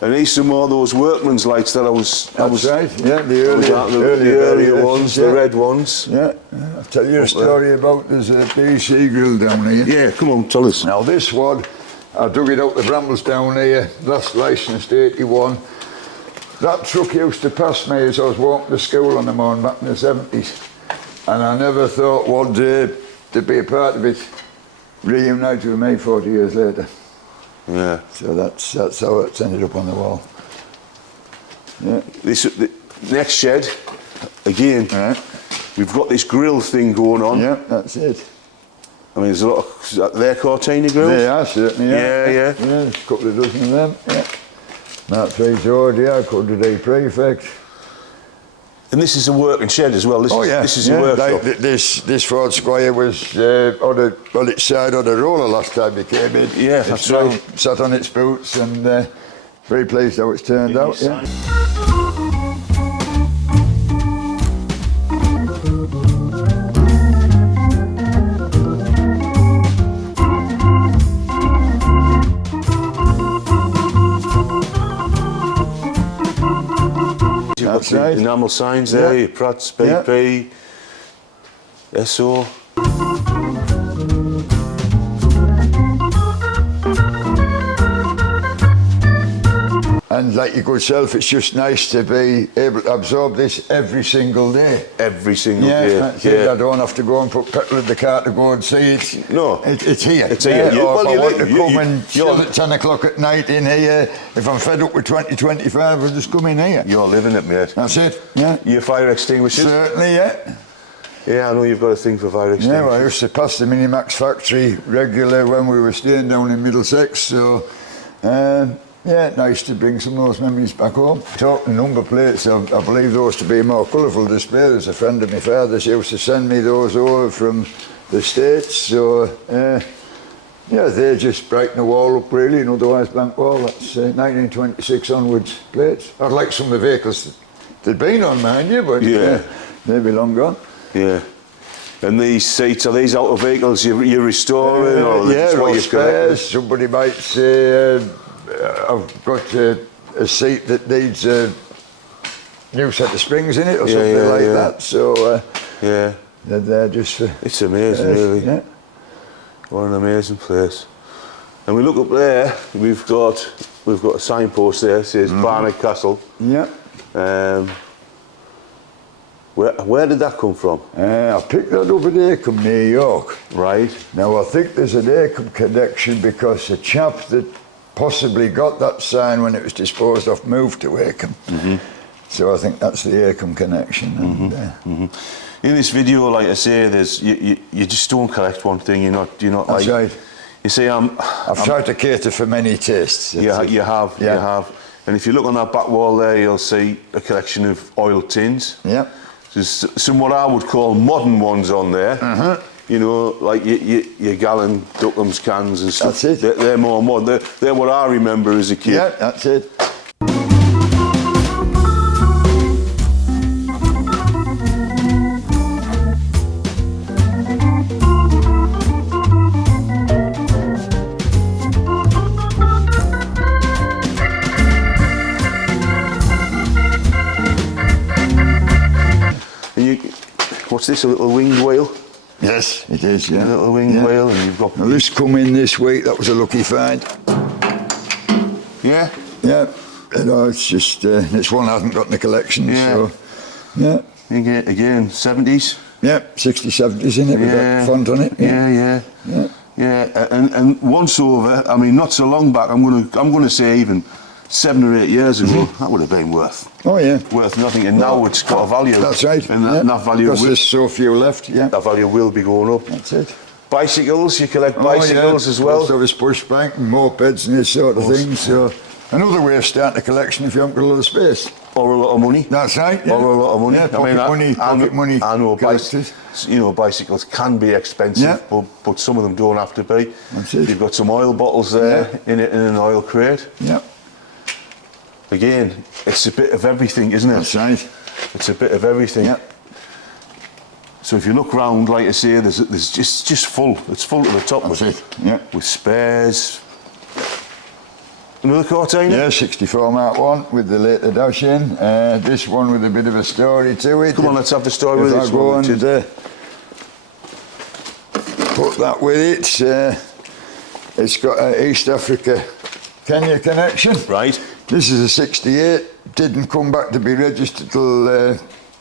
And these some more of those workman's lights that I was right, yeah, the earlier ones, yeah. the red ones. Yeah, I'll tell you a story about there's a BC grill down here. Yeah, come on, tell us. Now this one, I dug it out the brambles down here, last licensed 81. That truck used to pass me as I was walking to school on the morning back in the 70s. And I never thought one day to be a part of it, reunited with me 40 years later. Yeah. So that's how it's ended up on the wall. Yeah. The next shed, again, we've got this grill thing going on. Yeah, that's it. I mean, there's a lot of, is that their Cortina grills? They are, certainly, yeah. Yeah, there's a couple of dozen of them, yeah. Mark 3's Audio, Cuddy D Prefect. And this is a working shed as well. This is a workshop. This Ford Squire was on its side on a roller last time it came in. Yeah, that's right. Sat on its boots and very pleased how it's turned out. Yeah. That's right. Enamel signs there, your Pratt's, BP, SO. And like your good self, it's just nice to be able to absorb this every single day. Every single day. That's it. I don't have to go and put petrol in the car to go and see it. No. It's here. It's here. Yeah. Or if I want to come and chill at 10 o'clock at night in here, if I'm fed up with 2025, I'll just come in here. You're living it, mate. That's it, yeah. Your fire extinguishers? Certainly, yeah. Yeah, I know you've got a thing for fire extinguishers. Yeah, well, I used to pass the Minimax factory regular when we were staying down in Middlesex, so yeah, nice to bring some of those memories back home. Talking number plates, I believe those to be more colourful display. There's a friend of my father's used to send me those over from the States, so yeah, they just brighten the wall up really, and otherwise blank wall. That's 1926 onwards plates. I'd like some of the vehicles they'd been on, mind you, but they'd be long gone. Yeah. And these seats, are these out of vehicles you're restoring? Or yeah, or spares. Somebody might say, I've got a seat that needs a new set of springs in it or something like that. So they're just for... It's amazing, really. Yeah. What an amazing place. And we look up there, we've got a signpost there, says Barnard Castle. Yeah. Where did that come from? I picked that up at Acombe near York. Right. Now I think there's an Acombe connection because a chap that possibly got that sign when it was disposed of moved to Acombe. So I think that's the Acombe connection. And, in this video, like I say, there's you just don't collect one thing. You're not that's like. Right. You see, I've tried to cater for many tastes. You have. And if you look on that back wall there, you'll see a collection of oil tins. Yeah. There's some what I would call modern ones on there. You know, like your gallon Duckham's cans and stuff. That's it. They're more modern. They're what I remember as a kid. Yeah, that's it. What's this, a little winged whale? Yes, it is, yeah. A little winged whale, and you've got... Now this come in this week, that was a lucky find. Yeah? Yeah, you know, it's just, it's one I haven't got in the collection, so, yeah. Again, 70s? Yeah, 60s, 70s in it, with that font on it. Yeah, and once over, I mean, not so long back, I'm gonna say even 7 or 8 years ago, that would have been worth nothing, and now it's got a value. That's right. And that value, because there's so few left. Yeah, that value will be going up. That's it. Bicycles, you collect bicycles as well. Also, there's pushback and mopeds and this sort of thing. So another way of starting a collection if you haven't got a lot of space or a lot of money. That's right. Yeah. Or a lot of money. Yeah, pocket money. I know bicycles can be expensive, but some of them don't have to be. That's it. You've got some oil bottles there in an oil crate. Yeah. Again, it's a bit of everything, isn't it? That's right. It's a bit of everything. Yeah. So if you look round, like I say, there's just full. It's full to the top. That's it. Yeah. With spares, Another Cortina? Yeah, 64 Mark 1 with the later dash in. This one with a bit of a story to it. Come on, let's have the story with this I go one. and put that with it. It's got an East Africa Kenya connection. Right. This is a 68. Didn't come back to be registered till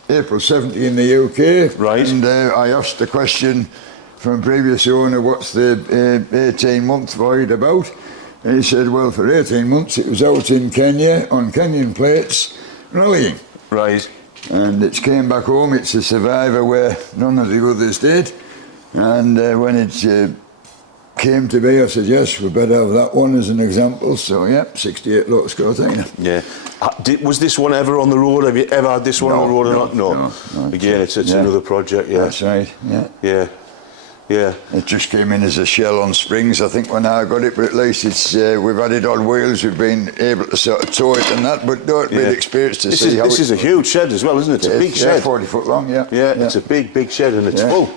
April 70 in the UK. Right. And I asked the question from a previous owner, what's the 18-month void about? And he said, well, for 18 months it was out in Kenya on Kenyan plates rallying. Right. And it came back home. It's a survivor where none of the others did. And when it came to be, I said, yes, we better have that one as an example. So, yeah, 68 Lotus Cortina. Yeah. Was this one ever on the road? Have you ever had this one on the road or not? No. Again, it's another project, yeah. That's right, yeah. Yeah. Yeah. It just came in as a shell on springs, I think, when I got it, but at least it's we've had it on wheels, we've been able to sort of tow it and that, but not been experienced to see how this is a huge shed as well, isn't it? It's a big shed. 40 foot long, yeah. Yeah, it's a big shed and it's full.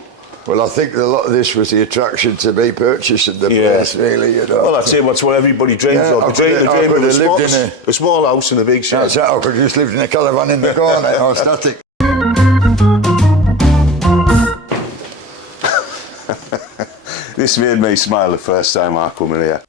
Well, I think a lot of this was the attraction to me purchasing the place, really, you know. Well, I'd say that's what everybody dreams of. The dream of a small house and a big shed. That's it, I could have just lived in a caravan in the corner, or static. This made me smile the first time I come in here.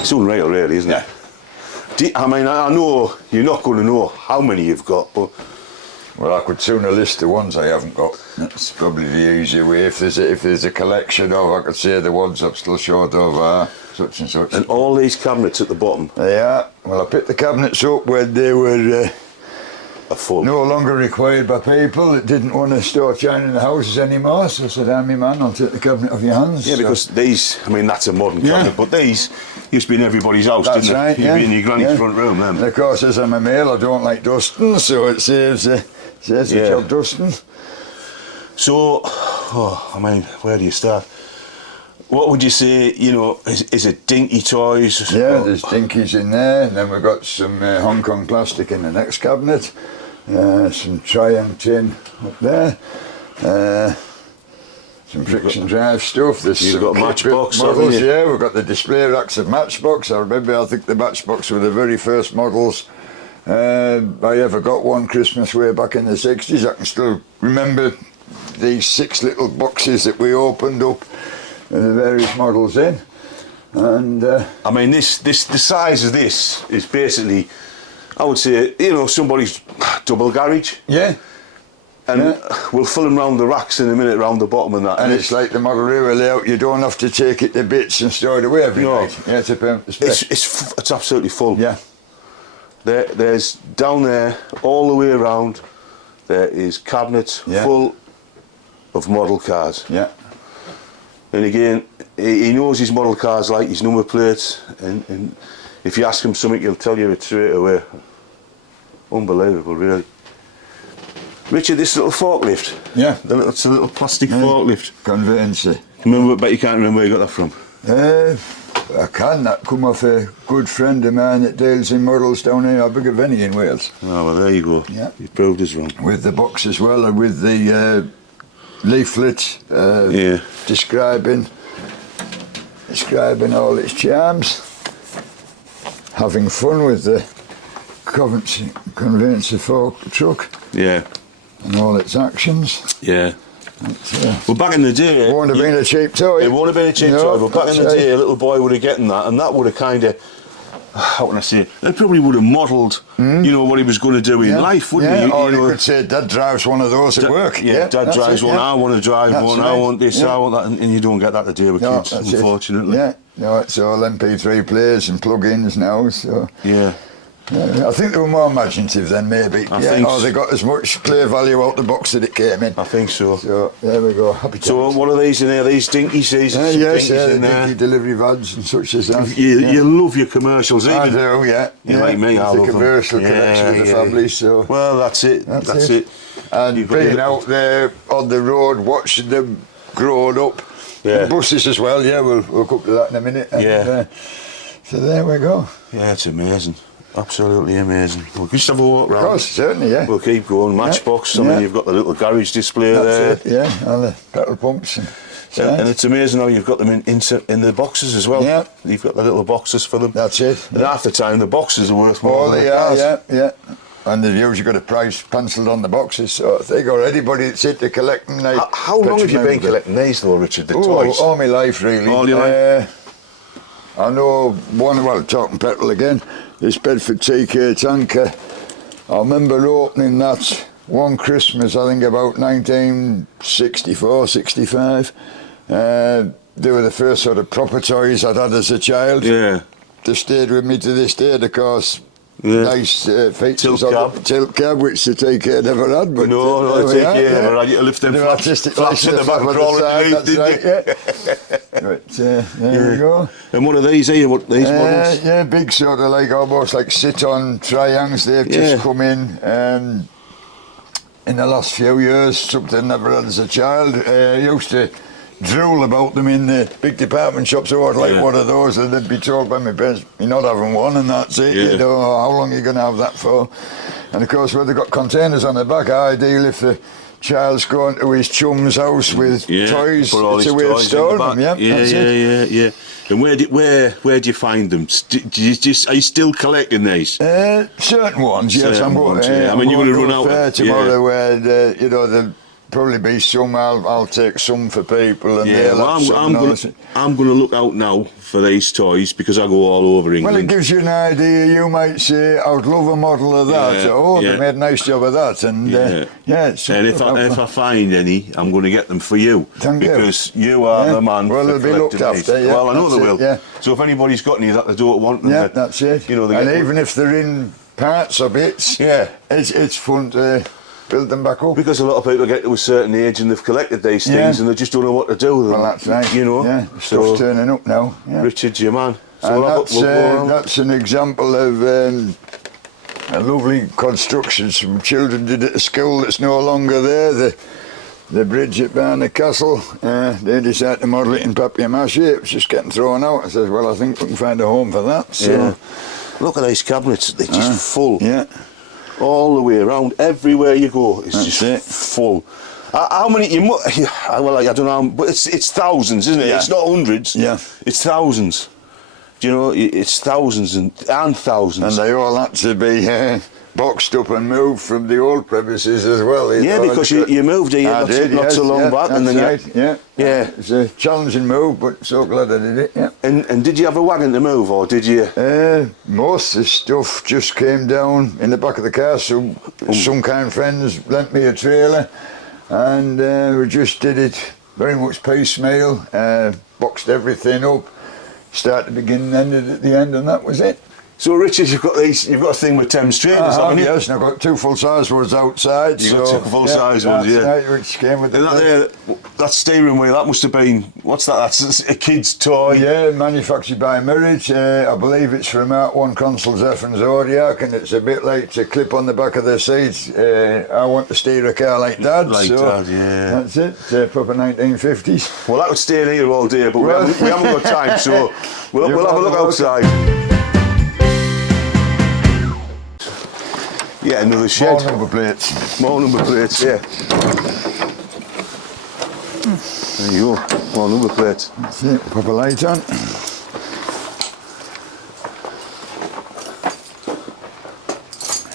It's unreal, really, isn't it? I mean, I know you're not going to know how many you've got, but... Well, I could sooner list the ones I haven't got. That's probably the easier way. If there's a collection of, I could say the ones I'm still short of are such and such. And all these cabinets at the bottom? They are. Well, I picked the cabinets up when they were no longer required by people that didn't want to store china in the houses anymore. So I said, "I'm your man, I'll take the cabinet off your hands." Yeah, because these, I mean, that's a modern cabinet, but these used to be in everybody's house, That's didn't right, they? You'd be in your granny's front room, then. And of course, as I'm a male, I don't like dusting, so it saves the job dusting. So, I mean, where do you start? What would you say, you know, is it dinky toys? Yeah, there's dinkies in there, and then we've got some Hong Kong plastic in the next cabinet, some Triumph tin up there, some friction drive stuff. There's You've got Matchbox, models, haven't you? yeah, we've got the display racks of Matchbox. I think the Matchbox were the very first models I ever got one Christmas way back in the 60s. I can still remember these 6 little boxes that we opened up with the various models in. And I mean, the size of this is basically, I would say, you know, somebody's double garage. yeah. And we'll fill them round the racks in a minute, round the bottom and that. And it's like the model railway layout, you don't have to take it to bits and store it away every night. Yeah, it's a permanent space. It's absolutely full. Yeah. There's down there, all the way around, there is cabinets full of model cars. Yeah. And again, he knows his model cars like his number plates, and if you ask him something, he'll tell you it straight away. Unbelievable, really. Richard, this little forklift. Yeah. It's a little plastic forklift. Conveyancy. But you can't remember where you got that from. I can. That come off a good friend of mine that deals in models down in Abergavenny in Wales. Oh, well, there you go. Yeah. You proved us wrong. With the box as well, and with the leaflet describing all its charms. Having fun with the conveyancy fork truck. Yeah. And all its actions. Yeah. Well, back in the day... It wouldn't have been a cheap toy. It wouldn't have been a cheap toy, but back in the day, a little boy would have gotten that, and that would have kind of... How can I say it? It probably would have modelled, you know, what he was going to do in life, wouldn't he? Or you you could say, Dad drives one of those at work. Yeah, Dad drives one, I want to drive one, I want this, I want that, and you don't get that today with kids, unfortunately. Yeah, no, it's all MP3 players and plug-ins now, so... Yeah. I think they were more imaginative then, maybe. I think or they got as much play value out the box that it came in. I think so. So, there we go. Happy times. So, what are these in there? These dinky seasons? Yes, the dinky delivery vans and such as that. You love your commercials, even. I do, yeah. You like me, I love them. The commercial connection with the family, so... Well, that's it. That's it. And being out there on the road, watching them growing up. Yeah. And buses as well, we'll come to that in a minute. And, so there we go. Yeah, it's amazing. Absolutely amazing. We'll just have a walk round. Of course, certainly, yeah. We'll keep going. Matchbox. I mean, you've got the little garage display there. That's it, yeah, and the petrol pumps. And it's amazing how you've got them in the boxes as well. Yeah. You've got the little boxes for them. That's it. And half the time, the boxes are worth more than the cars. Yeah. And they've usually got a price penciled on the boxes, so if they got anybody that's into collecting... How long have you been collecting these, though, Richard, the toys? All my life, really. All your life? I know one, talking petrol again, this Bedford TK tanker. I remember opening that one Christmas, I think about 1964, 65. They were the first sort of proper toys I'd had as a child. Yeah. They stayed with me to this day, of course. Yeah. Nice features of the tilt cab, which the TK never had. But no, the TK never had. You lift them flaps in the back and crawl underneath, didn't you? But there we go. And what are these here? What these models? Yeah, big sort of almost like sit-on triangles. They've just come in the last few years. Something I never had as a child. Used to drool about them in the big department shops. Or like one of those, and they'd be told by my parents, "You're not having one," and that's it. You know, how long are you going to have that for? And of course, where they've got containers on the back, ideal if the child's going to his chum's house with toys, it's a way of storing them. Yeah. And where do you find them? Are you still collecting these? Certain ones, yes. I'm going. I mean, you're going to run out tomorrow where there'll probably be some. I'll take some for people, and I'm going to look out now for these toys because I go all over England. Well, it gives you an idea. You might say, "I'd love a model of that." They made a nice job of that, and and if I find any, I'm going to get them for you. Thank you. Because you are the man. Well, they'll be looked after. Well, I know they will. Yeah. So if anybody's got any that they don't want them, that's it. You know, and even if they're in parts or bits, it's fun to build them back up. Because a lot of people get to a certain age and they've collected these things and they just don't know what to do with them. Well, that's right. You know, stuff's turning up now. Yeah. Richard's your man. So and that's an example of a lovely construction some children did at a school that's no longer there. The bridge at Barney Castle, they decided to model it in papier-mâché. It was just getting thrown out. I said, well, I think we can find a home for that. So. Look at these cabinets, they're just full. Yeah. All the way around, everywhere you go, it's full. How many? Well, I don't know, but it's thousands, isn't it? It's not hundreds. Yeah. It's thousands. Do you know? It's thousands and thousands. And they all had to be boxed up and moved from the old premises as well. Yeah, because you moved here not so long back, and then yeah, it's a challenging move, but so glad I did it. Yeah. And did you have a wagon to move, or did you? Most of the stuff just came down in the back of the car. So some kind friends lent me a trailer, and we just did it very much piecemeal. Boxed everything up, start the beginning, ended at the end, and that was it. So Richard, you've got a thing with Thames trailers, haven't you? Yes, and I've got 2 full-size ones outside. You've got 2 full-size ones, yeah. Right, which came with that steering wheel, that must have been, what's that? That's a kid's toy. Yeah, manufactured by Mirage. I believe it's from Mark 1 Consul Zephyr Zodiac, and it's a bit like to clip on the back of the seats. I want to steer a car like Dad. Like Dad, yeah. That's it, proper 1950s. Well, that would stay in here all day, but we haven't got time, so we'll have a look outside. Yeah, another shed. More number plates. More number plates, yeah. There you go, more number plates. That's it, pop a light on.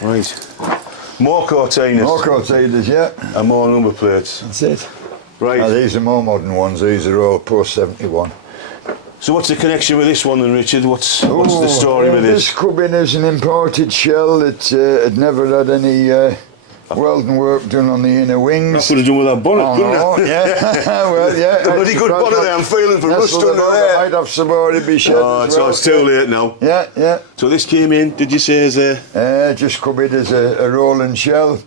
Right. More Cortinas. More Cortinas, yeah. And more number plates. That's it. Right. Now, these are more modern ones, these are all post 71. So what's the connection with this one then, Richard? What's the story with this? This come in as an imported shell that had never had any welding work done on the inner wings. That could have done with that bonnet, couldn't it? Yeah. Well, yeah. A bloody good bonnet there, I'm feeling for rust under there. I'd have some more in my shed as well. So it's too late now. Yeah. So this came in, did you say, as a... just come in as a rolling shell.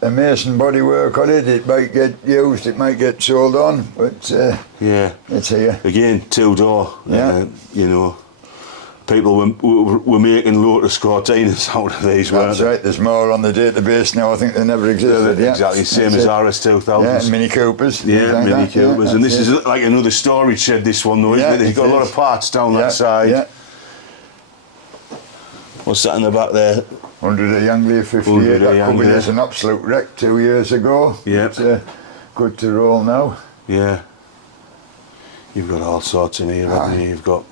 A mason bodywork on it. It might get used, it might get sold on, but yeah, it's here. Again, 2-door. Yeah. You know, people were making Lotus Cortinas out of these. That's right. There's more on the database now. I think they never existed. Yeah, exactly, same as RS2000s. Yeah, and Mini Coopers. Yeah, like Mini that. Coopers, and this is like another storage shed. This one, though, isn't it? They've got a lot of parts down that side. Yeah. What's that in the back there? Under the Anglia 58, that come in as an absolute wreck 2 years ago. Yeah. But, good to roll now. Yeah. You've got all sorts in here, haven't you? You've got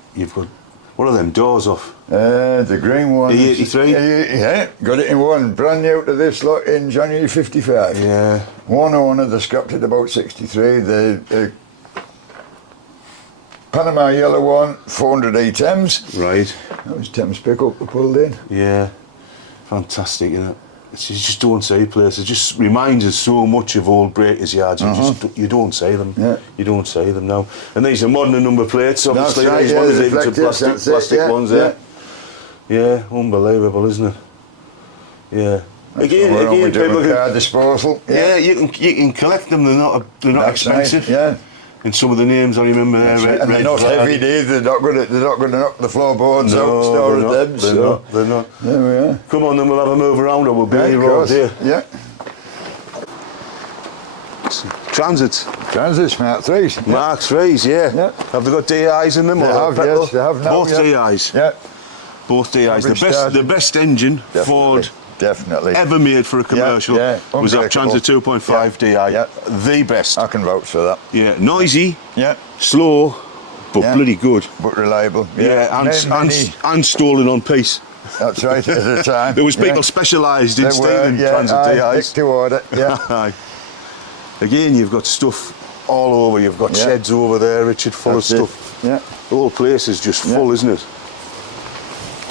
what are them doors off? The green one. E83? Yeah, got it in one, brand new to this lot in January 55. Yeah. One owner, they scrapped it about 63. The Panama yellow one, 408 Thames. Right. That was Thames pickup we pulled in. Yeah. Fantastic, you know. You just don't see places. It just reminds us so much of old breakers' yards. You don't see them. Yeah. You don't see them now. And these are modern number plates, obviously. That's right, these ones, even to plastic ones there. Yeah, unbelievable, isn't it? Yeah. Again, people car disposal. Yeah, you can collect them. They're not expensive. Right, yeah. And some of the names I remember there. And they're not heavy, either. They're not going to knock the floorboards out, storing them. They're not. There we are. Come on, then we'll have a move around, or we'll be here all day. Yeah. Transits. Transits, Mark 3s. Mark 3s, yeah. Have they got DIs in them? They have, yes, they have now. Both DIs. Yeah. Both DIs. The best engine Ford ever made for a commercial was that Transit 2.5 DI. Yeah. The best. I can vouch for that. Yeah, noisy, yeah, slow, but bloody good. But reliable. Yeah, and stolen on piece. That's right, at the time. There was people specialised in stealing Transit DIs. To order, yeah. Again, you've got stuff all over. You've got sheds over there, Richard, full of stuff. Yeah. The whole place is just full, isn't it?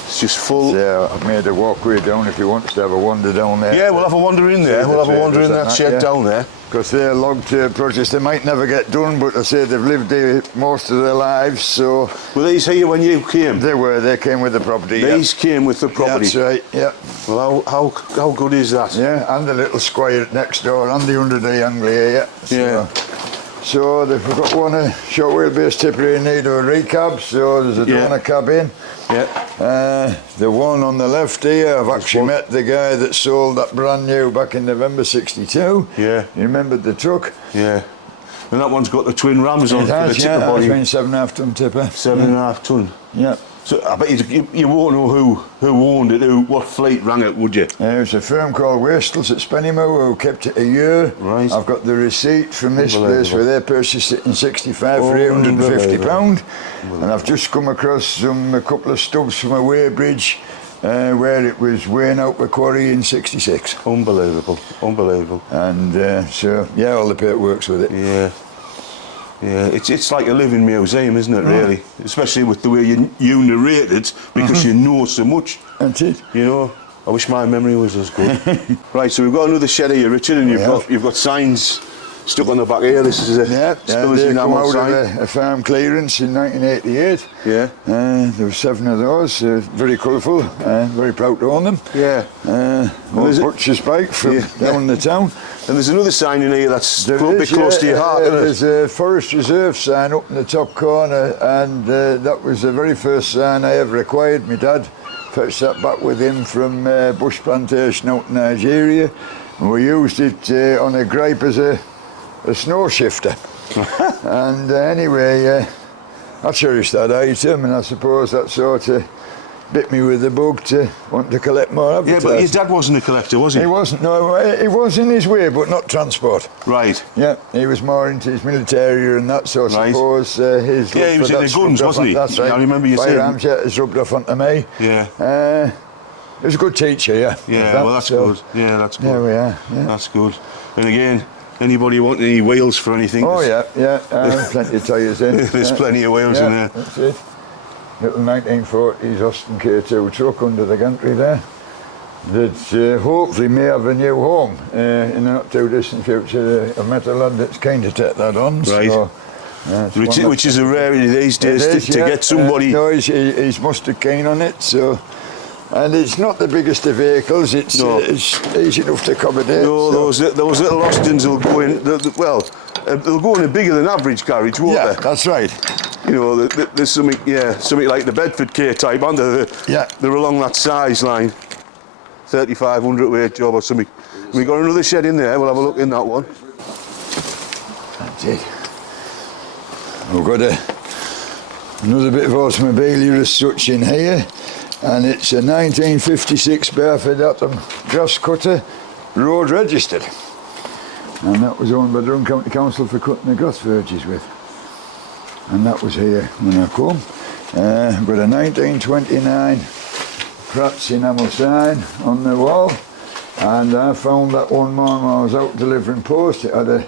It's just full. Yeah, I've made a walkway down if you want to have a wander down there. Yeah, we'll have a wander in there. We'll have a wander in that shed down there. Because they're logged projects, they might never get done, but I say they've lived there most of their lives, so... Were these here when you came? They came with the property. These came with the property? That's right, yeah. Well, how good is that? Yeah, and the little squire next door, and the under the Anglia, So they've got one short wheelbase tipper in need of a recab, so there's a donor cab in. Yeah. The one on the left here, I've actually met the guy that sold that brand new back in November '62. Yeah. You remembered the truck? Yeah. And that one's got the twin rams on for the tipper body. It's been 7.5 ton tipper. 7.5 ton. Yeah. So I bet you won't know who owned it, what fleet ran it, would you? It was a firm called Wastels at Spennymoor who kept it a year. Right. I've got the receipt from this place where they purchased it in '65 for £850. And I've just come across a couple of stubs from a weighbridge where it was weighing out the quarry in '66. Unbelievable, unbelievable. And so, yeah, all the paperwork's with it. Yeah. Yeah, it's like a living museum, isn't it, really? Especially with the way you narrate it, because you know so much. That's it. You know, I wish my memory was as good. Right, so we've got another shed here, Richard, and you've got signs stuck on the back here. This is a they come out sign. of a farm clearance in 1988. Yeah. There were 7 of those, very colourful, very proud to own them. Yeah. Old butcher's bike from down the town. And there's another sign in here that's a bit close to your heart, isn't it? There's a Forest Reserve sign up in the top corner, and that was the very first sign I ever acquired. My dad fetched that back with him from bush plantation out in Nigeria, and we used it on a gripe as a snow shifter. And anyway, I cherished that item, and I suppose that sort of bit me with the bug to want to collect more advertising. Yeah, but your dad wasn't a collector, was he? He wasn't, no, he was in his way, but not transport. Right. Yeah, he was more into his military and that, so I suppose his yeah, he was in the guns, wasn't he? That's right. I remember you saying. Firearms, yeah, it's rubbed off onto me. Yeah. He was a good teacher, yeah. Yeah, well, that's good. Yeah, that's good. There we are, yeah. That's good. And again, anybody want any wheels for anything? Oh, yeah, plenty of tyres in. There's plenty of wheels in there. That's it. Little 1940s Austin K2 truck under the gantry there that hopefully may have a new home in the not too distant future. I met a lad that's keen to take that on. Right. So, which is a rarity these days to get somebody. No, he's mustard keen on it. So, and it's not the biggest of vehicles. It's easy enough to accommodate. No, so. those little Austins will go in. They'll go in a bigger than average carriage, won't they? Yeah, that's right. You know, there's something like the Bedford K type, aren't they? They're along that size line, 3,500 weight job or something. We got another shed in there. We'll have a look in that one. That's it. We've got another bit of automobilia as such in here, and it's a 1956 Barford Atom grass cutter, road registered, and that was owned by the Durham County Council for cutting the grass verges with. And that was here when I come. Got a 1929 Pratt's enamel sign on the wall, and I found that one morning when I was out delivering post. It had a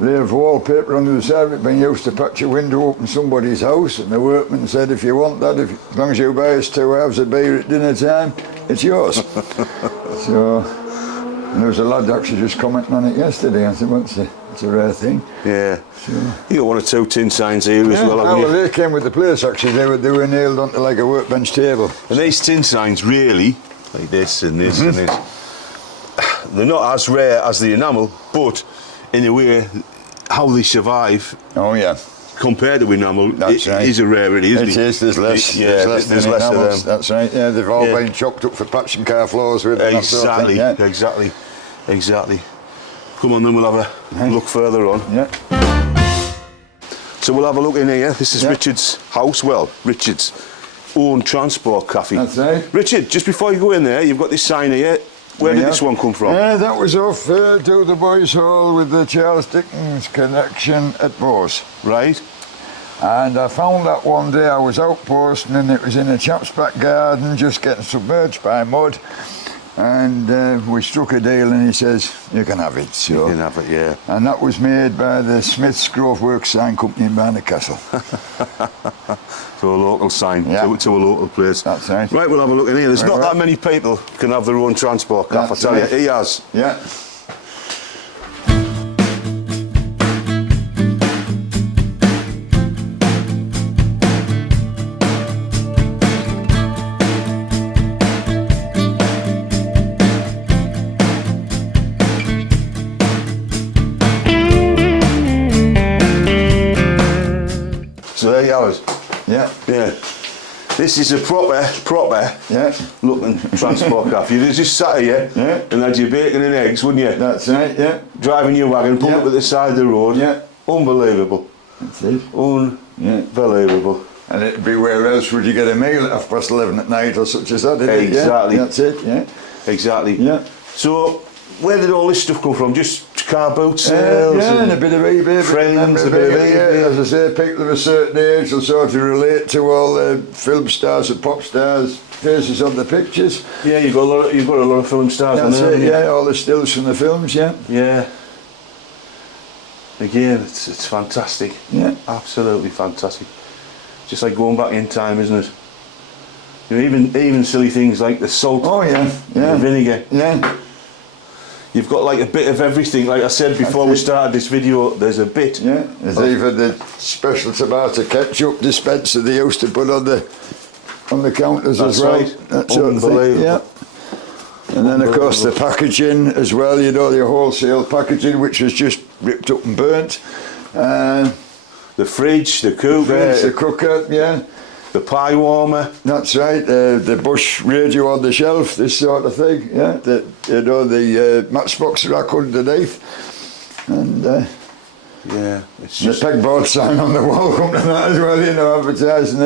layer of wallpaper on the side of it, being used to patch a window up in somebody's house, and the workman said, if you want that, as long as you buy us 2 halves of beer at dinner time, it's yours. So, and there was a lad actually just commenting on it yesterday. I said, well, it's a rare thing. Yeah. So, you got 1 or 2 tin signs here as well, haven't you? Well, they came with the place actually. They were nailed onto like a workbench table. And these tin signs really, like this and this and this, they're not as rare as the enamel, but in a way, how they survive. Oh yeah. Compared to enamel, is a rarity, isn't it? It is. There's less. There's less of them. That's right. Yeah, they've all been chopped up for patching car floors with. Exactly. That sort of thing, Exactly. Come on, then we'll have a look further on. Yeah. So we'll have a look in here. This is Richard's house. Well, Richard's own transport cafe. That's right. Richard, just before you go in there, you've got this sign here. Where did this one come from? That was off to the Boys' Hall with the Charles Dickens connection at Bowes. Right. And I found that one day. I was out posting, and it was in a chap's back garden, just getting submerged by mud. And we struck a deal, and he says, you can have it. So, you can have it, yeah. And that was made by the Smith's Grove Works Sign Company in Barnet Castle. To a local sign, to a local place. That's right. Right, we'll have a look in here. There's not that many people can have their own transport cafe, I tell you. He has. Yeah. So there you have it. Yeah. Yeah. This is a proper looking transport cafe. You'd have just sat here and had your bacon and eggs, wouldn't you? That's right, yeah. Driving your wagon, pulled up at the side of the road. Yeah. Unbelievable. That's it. Unbelievable. And it'd be where else would you get a meal at 11:30 at night or such as that, Exactly. Yeah? That's it, yeah. Exactly. Yeah. So, where did all this stuff come from? Just car boot sales. And a bit of eBay. Friends, a bit of eBay. As I say, people of a certain age will sort of relate to all the film stars and pop stars' faces on the pictures. Yeah, you've got a lot of film stars on That's there. it, yeah, all the stills from the films, yeah. Yeah. Again, it's fantastic. Yeah. Absolutely fantastic. Just like going back in time, isn't it? You know, even silly things like the salt, Oh yeah, yeah. the vinegar. Yeah. You've got like a bit of everything. Like I said before we started this video, there's a bit. Yeah. There's even the special tomato ketchup dispenser they used to put on the counters That's as well. right. That sort of thing. Unbelievable. Yeah. And then of course the packaging as well, you know, the wholesale packaging which was just ripped up and burnt. The fridge, the cooker, The cooker, yeah. the pie warmer. That's right, the Bush radio on the shelf, this sort of thing, yeah. The matchbox rack underneath. And Yeah, it's the just pegboard sign on the wall come to that as well, you know, advertising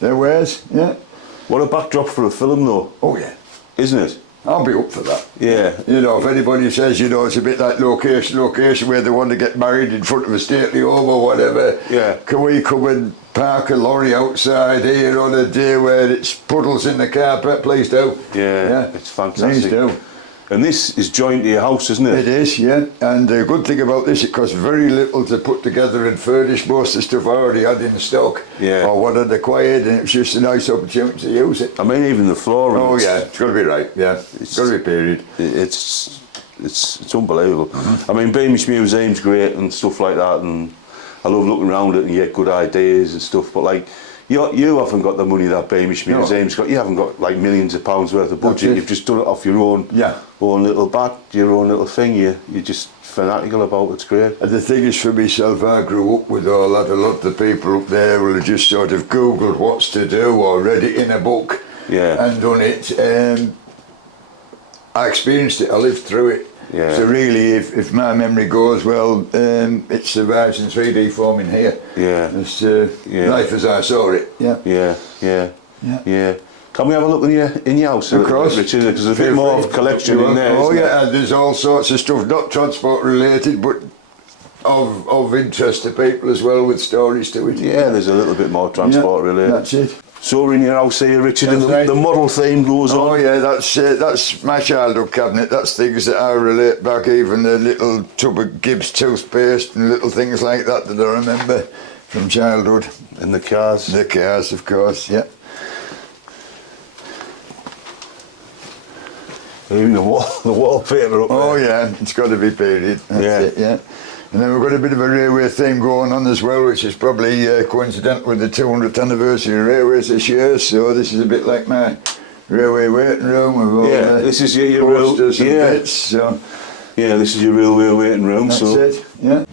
their wares, yeah. what a backdrop for a film though, Oh yeah, isn't it? I'll be up for that. Yeah. You know, if anybody says, you know, it's a bit like location where they want to get married in front of a stately home or whatever. Yeah. Can we come and park a lorry outside here on a day where it's puddles in the carpet? Please do. Yeah, it's fantastic. Please do. And this is joined to your house, isn't it? It is, yeah. And the good thing about this, it costs very little to put together and furnish. Most of the stuff I already had in stock. Yeah. Or what I'd acquired, and it's just a nice opportunity to use it. I mean, even the flooring. Oh yeah, it's got to be right, yeah. It's got to be period. It's unbelievable. I mean, Beamish Museum's great and stuff like that, and I love looking around it and you get good ideas and stuff, but like, you haven't got the money that Beamish Museum's got. You haven't got like millions of pounds worth of budget. You've just done it off your own, own little bat, your own little thing. You're just fanatical about it. It's great. And the thing is, for myself, I grew up with all that. A lot of the people up there will have just sort of Googled what's to do or read it in a book and done it. I experienced it, I lived through it. Yeah. So really, if my memory goes well, it survives in 3D form in here. Yeah. It's life as I saw it. Yeah. Yeah. Can we have a look in your house, Of course. Richard? Because there's a bit more of a collection in there. Oh isn't yeah, there? and there's all sorts of stuff, not transport related, but of interest to people as well, with stories to it. Yeah, there's a little bit more transport related. That's it. So we're in your house here, Richard, and That's right. the model theme goes on. Oh yeah, that's my childhood cabinet. That's things that I relate back, even a little tub of Gibbs toothpaste and little things like that I remember from childhood. And the cars. The cars, of course, yeah. Even the wallpaper up there. Oh yeah, it's got to be period. That's it, yeah. And then we've got a bit of a railway theme going on as well, which is probably coincidental with the 200th anniversary of railways this year. So this is a bit like my railway waiting room with all this is your real posters and bits. So yeah, this is your railway waiting room. that's so it. Yeah.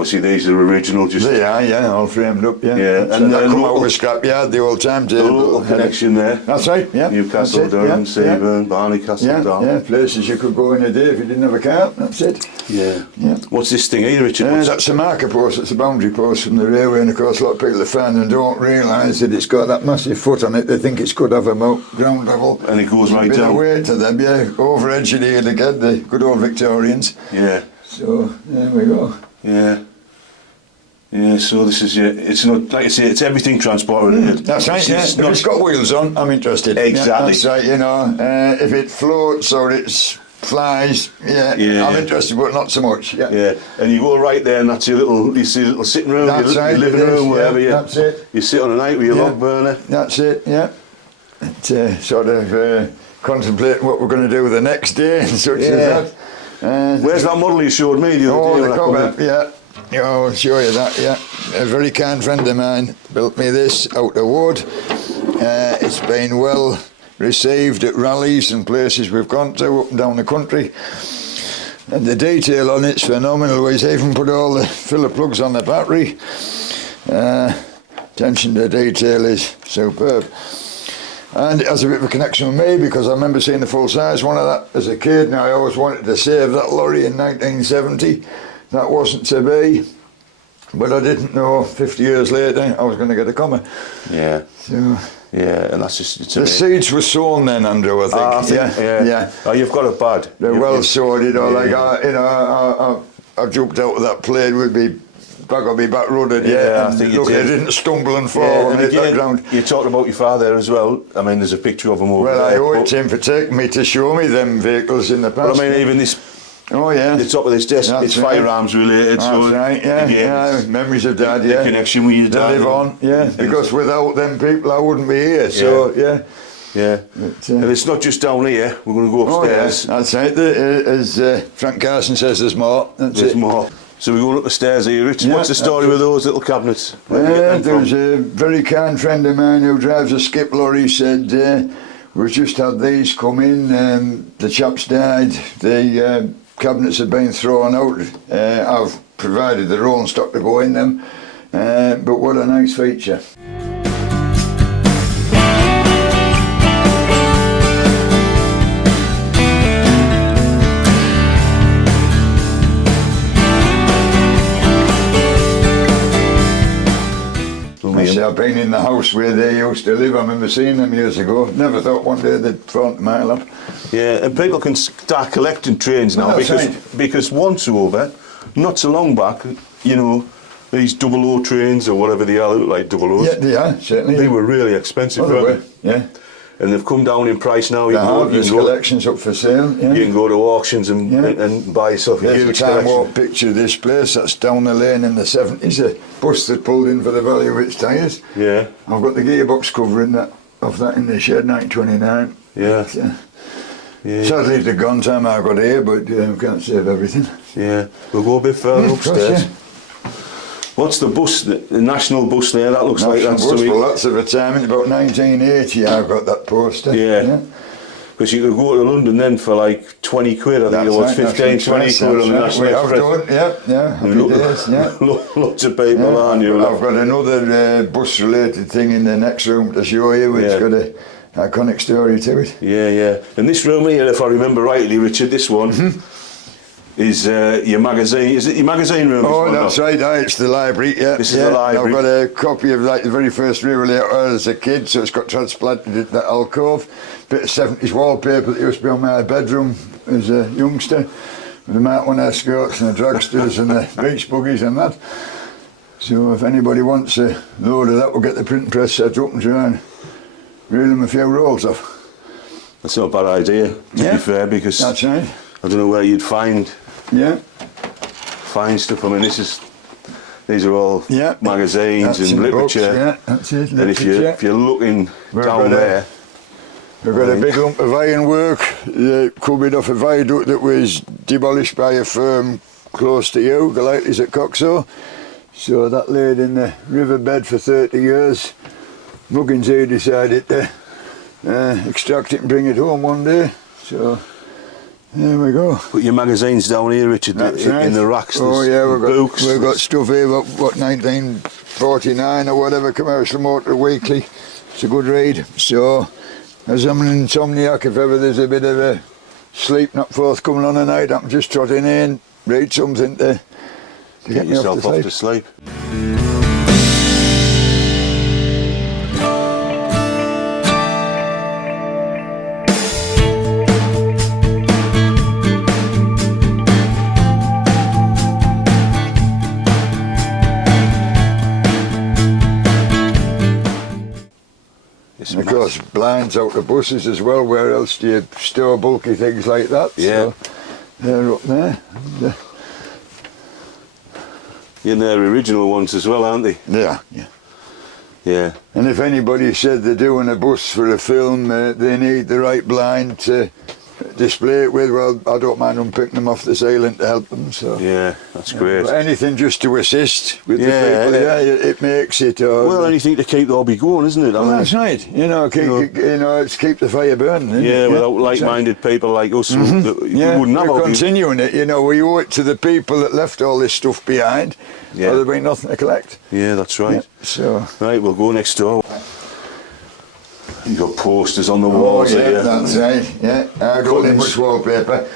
obviously these are original. Just they are, yeah, all framed up, yeah. Yeah, and and that come local, out with scrapyard, the old timetable. the local connection there. That's right, yeah. Newcastle, that's it, Durham, yeah, Seaburn, Barney, Castle, yeah, Down. yeah, places you could go in a day if you didn't have a car. That's it. Yeah. Yeah. What's this thing here, Richard? That's a marker post. It's a boundary post from the railway, and of course a lot of people are found and don't realise that it's got that massive foot on it. They think it's could have a ground level. And it goes right down. A weight to them, yeah. Over-engineered again, the good old Victorians. Yeah. So there we go. Yeah. Yeah, so this is it's not, like I say, it's everything transport related. That's right, yeah. If it's got wheels on, I'm interested. Exactly. Yeah, that's right, you know. If it floats or it flies, I'm interested, but not so much. Yeah. Yeah, and you go right there, and that's your little sitting room, That's your right, living room, wherever that's it. you sit on a night with your log burner. That's it, yeah. It's sort of contemplating what we're going to do the next day and such as that. Where's that model you showed me the other day? The cover, yeah. I'll show you that, yeah. A very kind friend of mine built me this out of wood. It's been well received at rallies and places we've gone to up and down the country. And the detail on it's phenomenal. He's even put all the filler plugs on the battery. Attention to detail is superb. And it has a bit of a connection with me because I remember seeing the full-size one of that as a kid, and I always wanted to save that lorry in 1970. That wasn't to be, but I didn't know 50 years later I was going to get a Commer. Yeah. So, yeah, and that's just... the seeds were sown then, Andrew, I think. Yeah. Oh, you've got it bad. They're well sowed, you know, I jumped out of that plane with me back on me back rooted, I think look, I didn't stumble and fall and hit that ground. You talked about your father as well. I mean, there's a picture of him over there. Well, I owe it to him for taking me to show me them vehicles in the past. But I mean, even this... Oh, yeah. The top of this desk, it's firearms related. That's so right, yeah. Memories of Dad, the connection with your dad. They live on, because without them people I wouldn't be here, so, yeah. But, and it's not just down here, we're going to go upstairs. Oh, yes, that's right. As Frank Carson says, there's more. There's more. So we're going up the stairs here, Rich. What's the story with those little cabinets? There's a very kind friend of mine who drives a skip lorry, said, we've just had these come in, the chaps died, the cabinets have been thrown out. I've provided the rolling stock to go in them, but what a nice feature. I've been in the house where they used to live. I remember seeing them years ago. Never thought one day they'd fall into my lap. Yeah, and people can start collecting trains now because once over, not so long back, you know, these 00 trains or whatever they are, look like 00s. Yeah, they are, certainly. They were really expensive, weren't they? Yeah. And they've come down in price now. There's collections up for sale. Yeah. You can go to auctions and buy yourself a huge time collection. walk picture of this place. That's down the lane in the 70s. A bus that pulled in for the value of its tyres. Yeah. I've got the gearbox cover of that in the shed, 1929. Yeah. Sadly, it's a gone time I got here, but we can't save everything. Yeah. We'll go a bit further upstairs. What's the bus, the national bus there? That looks like that's bus, well, that's of a time in about 1980 I got that poster. Yeah. Because you could go to London then for like 20 quid, I think it was 15, 20 quid on the National Express. Happy days, Lots of people on you. I've got another bus related thing in the next room to show you, which got a iconic story to it. Yeah. And this room here, if I remember rightly, Richard, this one, is your magazine. Is it your magazine room? Oh, that's right. It's the library. Yeah, this is the library. I've got a copy of like the very first Revelator as a kid, so it's got transplanted into that alcove. Bit of 70s wallpaper that used to be on my bedroom as a youngster, with the Mark 1 escorts and the dragsters and the beach buggies and that. So if anybody wants a load of that, we'll get the print press set up and try and reel them a few rolls off. That's not a bad idea, to be fair, because that's right. I don't know where you'd find stuff. I mean, these are all magazines and literature. That's it. And if you're looking down there, we've got a big lump of ironwork coming off a viaduct that was demolished by a firm close to you, Galati's at Coxo. So that laid in the riverbed for 30 years. Muggins here decided to extract it and bring it home one day. So there we go. Put your magazines down here, Richard, in the racks. Oh yeah, we've got stuff here about what 1949 or whatever, Commercial Motor Weekly. It's a good read. So as I'm an insomniac, if ever there's a bit of a sleep not forthcoming on a night, I'm just trotting in, read something to get yourself off to sleep. And of course, blinds out the buses as well. Where else do you store bulky things like that? Yeah. So they're up there. And they're original ones as well, aren't they? Yeah. And if anybody said they're doing a bus for a film, they need the right blind to display it with, well, I don't mind unpicking them off the ceiling to help them. So Yeah, that's great. but anything just to assist with the Yeah, people, it makes it. Well, anything to keep the hobby going, isn't it? I well, mean, that's right. It's keep the fire burning. Isn't yeah, it? without like-minded people like us, we wouldn't have we're hobby. continuing it. We owe it to the people that left all this stuff behind. Yeah. Or there'd be nothing to collect. Yeah, that's right. Yeah, so. Right, we'll go next door. You got posters on the walls here. That's right. Yeah, I don't need much wallpaper.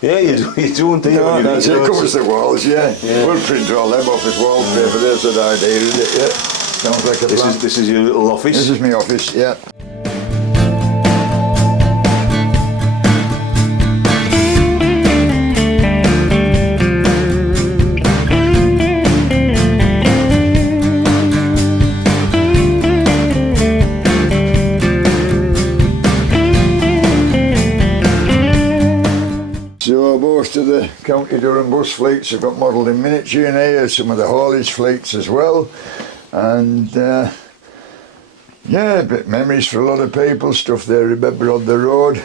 Yeah, you don't think No, that's it. Covers the walls. Yeah. We'll print all them off as wallpaper. There's an idea, isn't it? Yeah. Sounds like a plan. This is your little office. This is my office. Yeah. So most of the County Durham bus fleets have got modelled in miniature in here, some of the haulage fleets as well. And yeah, a bit memories for a lot of people, stuff they remember on the road,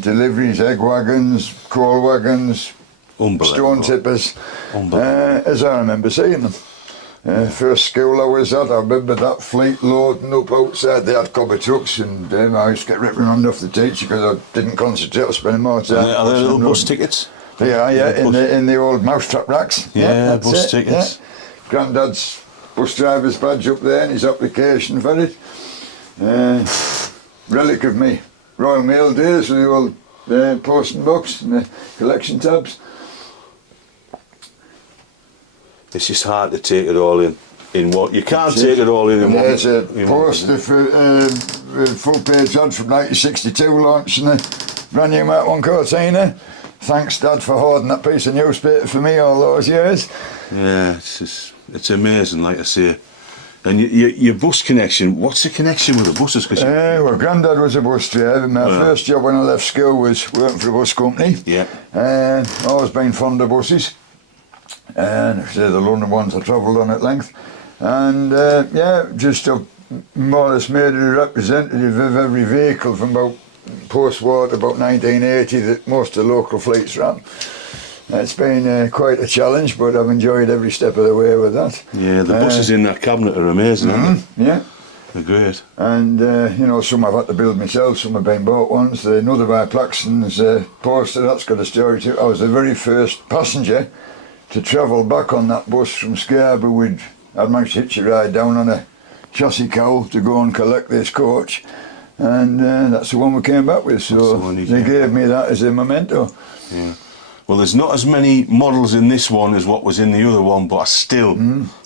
deliveries, egg wagons, coal wagons, stone tippers, as I remember seeing them. First school I was at, I remember that fleet loading up outside. They had cobber trucks, and I used to get reprimanded off the teacher because I didn't concentrate on spending more time. Are there little bus tickets? They are, yeah, in the old mousetrap racks. Yeah, bus tickets. Yeah. Granddad's bus driver's badge up there and his application for it. Relic of me Royal Mail days with the old posting box and the collection tabs. It's just hard to take it all in what you can't take it all in one. There's a poster for full page ad from 1962 launching the brand new Mark 1 Cortina. Thanks Dad for hoarding that piece of newspaper for me all those years. Yeah, it's amazing, like I say. And your bus connection, what's the connection with the buses? Well, Grandad was a bus driver. My first job when I left school was working for a bus company. Yeah. Always been fond of buses. And the London ones I travelled on at length. And just more or less made a representative of every vehicle from about post-war to about 1980 that most of the local fleets ran. It's been quite a challenge, but I've enjoyed every step of the way with that. Yeah, the buses in that cabinet are amazing, aren't they? Yeah. They're great. And, some I've had to build myself, some have been bought ones. Another by Plaxton's poster, that's got a story too. I was the very first passenger to travel back on that bus from Scarborough. I'd managed to hitch a ride down on a chassis cowl to go and collect this coach. And that's the one we came back with, so they gave me that as a memento. Yeah. Well, there's not as many models in this one as what was in the other one, but I still...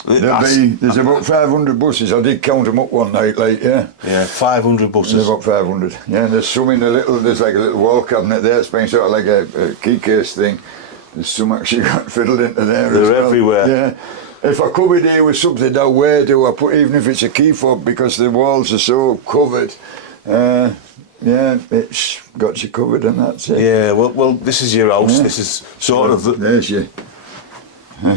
There's about 500 buses. I did count them up one night, Yeah, 500 buses. There's about 500. Yeah, and there's some in there's like a little wall cabinet there. It's been sort of like a key case thing. There's some actually got fiddled into there. They're everywhere. Yeah. If I covered here with something, now where do I put, even if it's a key fob, because the walls are so covered, it's got you covered and that's it. Yeah, well, this is your house. Yeah. This is sort of... There's your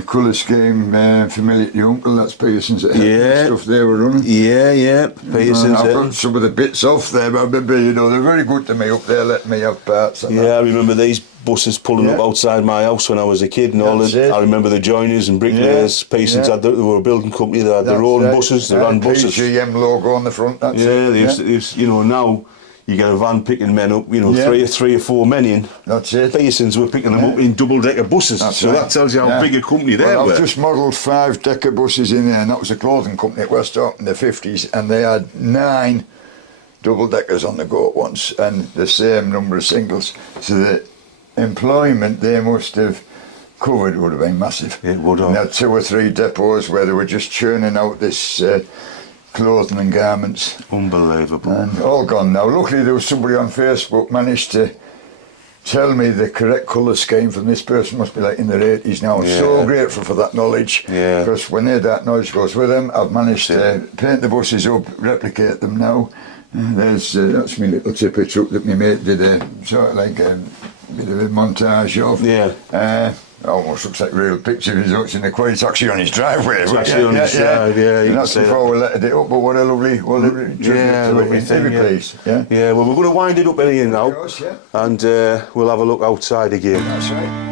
colour scheme familiar to your uncle. That's Pearson's stuff they were running. Yeah, Pearson's. I've got some of the bits off there, but I remember, they're very good to me up there, letting me have parts. And I remember these buses pulling up outside my house when I was a kid and all that. I remember the joiners and bricklayers. Pearson's they were a building company, they had their own buses, they ran buses. PGM logo on the front, that's it. They used to, now you get a van picking men up, three or four men in. That's it. Pearson's were picking them up in double-decker buses. That tells you how big a company they were. I've just modelled 5-decker buses in there, and that was a clothing company at Westhope in the 50s, and they had 9 double-deckers on the go at once, and the same number of singles. So the employment they must have covered would have been massive. It would have. They had 2 or 3 depots where they were just churning out this clothing and garments. Unbelievable. And all gone now. Luckily there was somebody on Facebook managed to tell me the correct colour scheme from this person, must be like in their 80s now. I'm so grateful for that knowledge, because when that knowledge goes with them, I've managed to paint the buses up, replicate them now. That's my little tippy truck that my mate did a sort of like a bit of a montage of. almost looks like real picture results in the quite. It's actually on his driveway. It's actually on his drive, yeah. And that's before we lettered it up, but what a lovely tribute to it, every place. Yeah. Yeah, well, we're going to wind it up in here now, Of course, yeah. and we'll have a look outside again. That's right.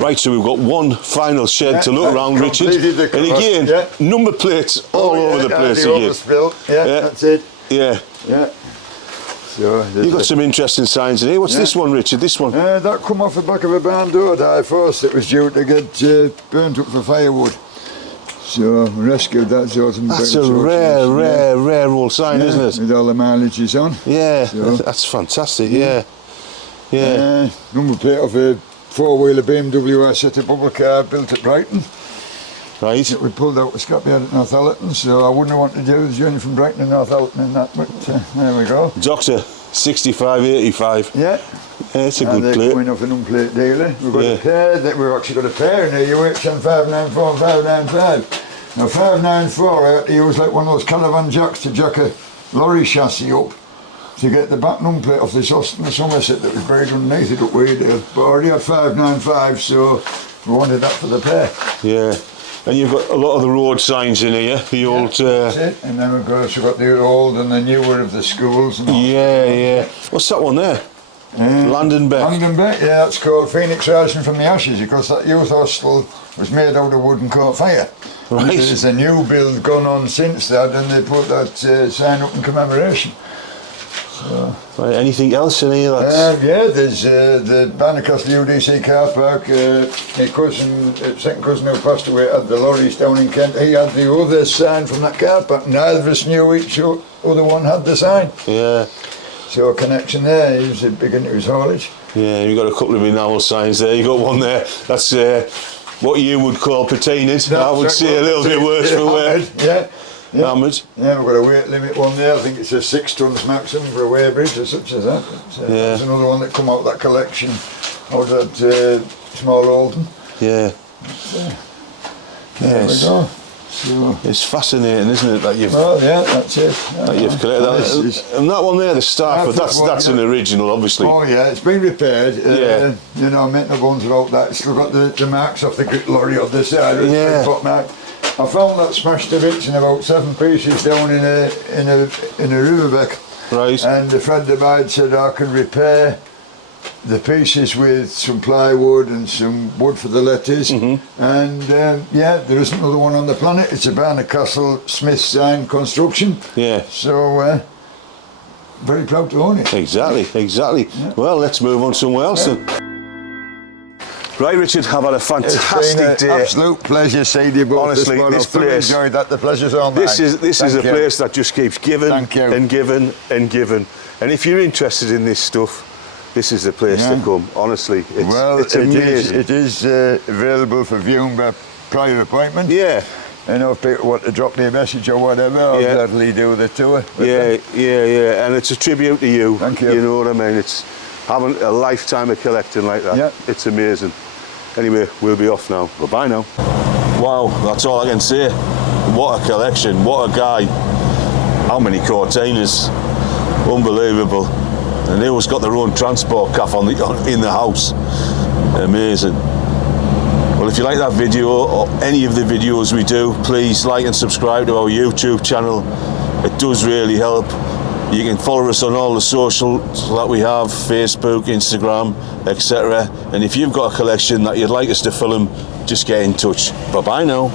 Right, so we've got one final shed to look around, Richard. Completed the And again, yeah. number plates all over the place the again. overspill. Yeah, that's it. Yeah. Yeah. So You've got some interesting signs in here. What's this one, Richard? This one? that come off the back of a barn door die first. It was due to get burnt up for firewood. So we rescued that sort of. That's a rare old sign, isn't it? With all the mileages on. Yeah, So, that's fantastic. Yeah. Number plate of a four-wheeler BMW I set a bubble car built at Brighton. Right. We pulled out the scrapyard at Northallerton, so I wouldn't have wanted to do the journey from Brighton to Northallerton in that, but there we go. Doctor, 6585. Yeah. It's a good plate. Coming off an unplate dealer. We've got a pair, we've actually got a pair in here, UHN 594 and 595. Now 594 I had to use like one of those caravan jacks to jack a lorry chassis up to get the back number plate off this Austin Somerset that was buried underneath it up way there. But I already had 595, so we wanted that for the pair. Yeah. And you've got a lot of the road signs in here, the old... That's it. And then we've got the old and the newer of the schools. And all. Yeah. What's that one there? Landon Beck. Landon Beck, yeah, that's called Phoenix Rising from the Ashes, because that youth hostel was made out of wood and caught fire. Right. There's a new build gone on since that, and they put that sign up in commemoration. So, Right, anything else in here? yeah, there's the Bannercastle UDC car park. My cousin, second cousin who passed away, had the lorries down in Kent. He had the other sign from that car park. Neither of us knew each other one had the sign. Yeah. So a connection there. He was big into his haulage. Yeah, you've got a couple of enamel signs there. You got one there. That's what you would call patinaed. I would say a little bit worse for wear. Yeah. Hammered. Yeah, we've got a weight limit one there. I think it's a 6 tons maximum for a weighbridge or such as that. There's another one that come out of that collection out of that small Alton. Yeah. There we go. So, it's fascinating, isn't it, that you've... Well, yeah, that's it. That you've collected that. And that one there, the Stark, but that's an original, obviously. Oh yeah, it's been repaired. You know, make no bones about that. It's still got the marks off the grit lorry on the side. Yeah. I found that smashed to bits in about 7 pieces down in a riverbeck. Right. And a friend of mine said I can repair the pieces with some plywood and some wood for the letters. And there isn't another one on the planet. It's a Bannercastle Smith sign construction. Yeah. So very proud to own it. Exactly. Yeah. Well, let's move on somewhere else then. Right, Richard, I've had a fantastic day. Absolute pleasure seeing you both. Honestly, this place, enjoyed that. The pleasure's all mine. This is a place that just keeps giving and giving and giving. And if you're interested in this stuff, this is the place to come. Honestly, it's amazing. It is available for viewing by prior appointment. Yeah. And if people want to drop me a message or whatever, I'll gladly do the tour. Yeah. And it's a tribute to you. Thank you. You know what I mean? It's having a lifetime of collecting like that. Yeah. It's amazing. Anyway, we'll be off now. Bye-bye now. Wow, that's all I can say. What a collection, what a guy. How many Cortinas. Unbelievable. And they always got their own transport cafe in the house. Amazing. Well, if you like that video or any of the videos we do, please like and subscribe to our YouTube channel. It does really help. You can follow us on all the socials that we have, Facebook, Instagram, etc. And if you've got a collection that you'd like us to film, just get in touch. Bye-bye now.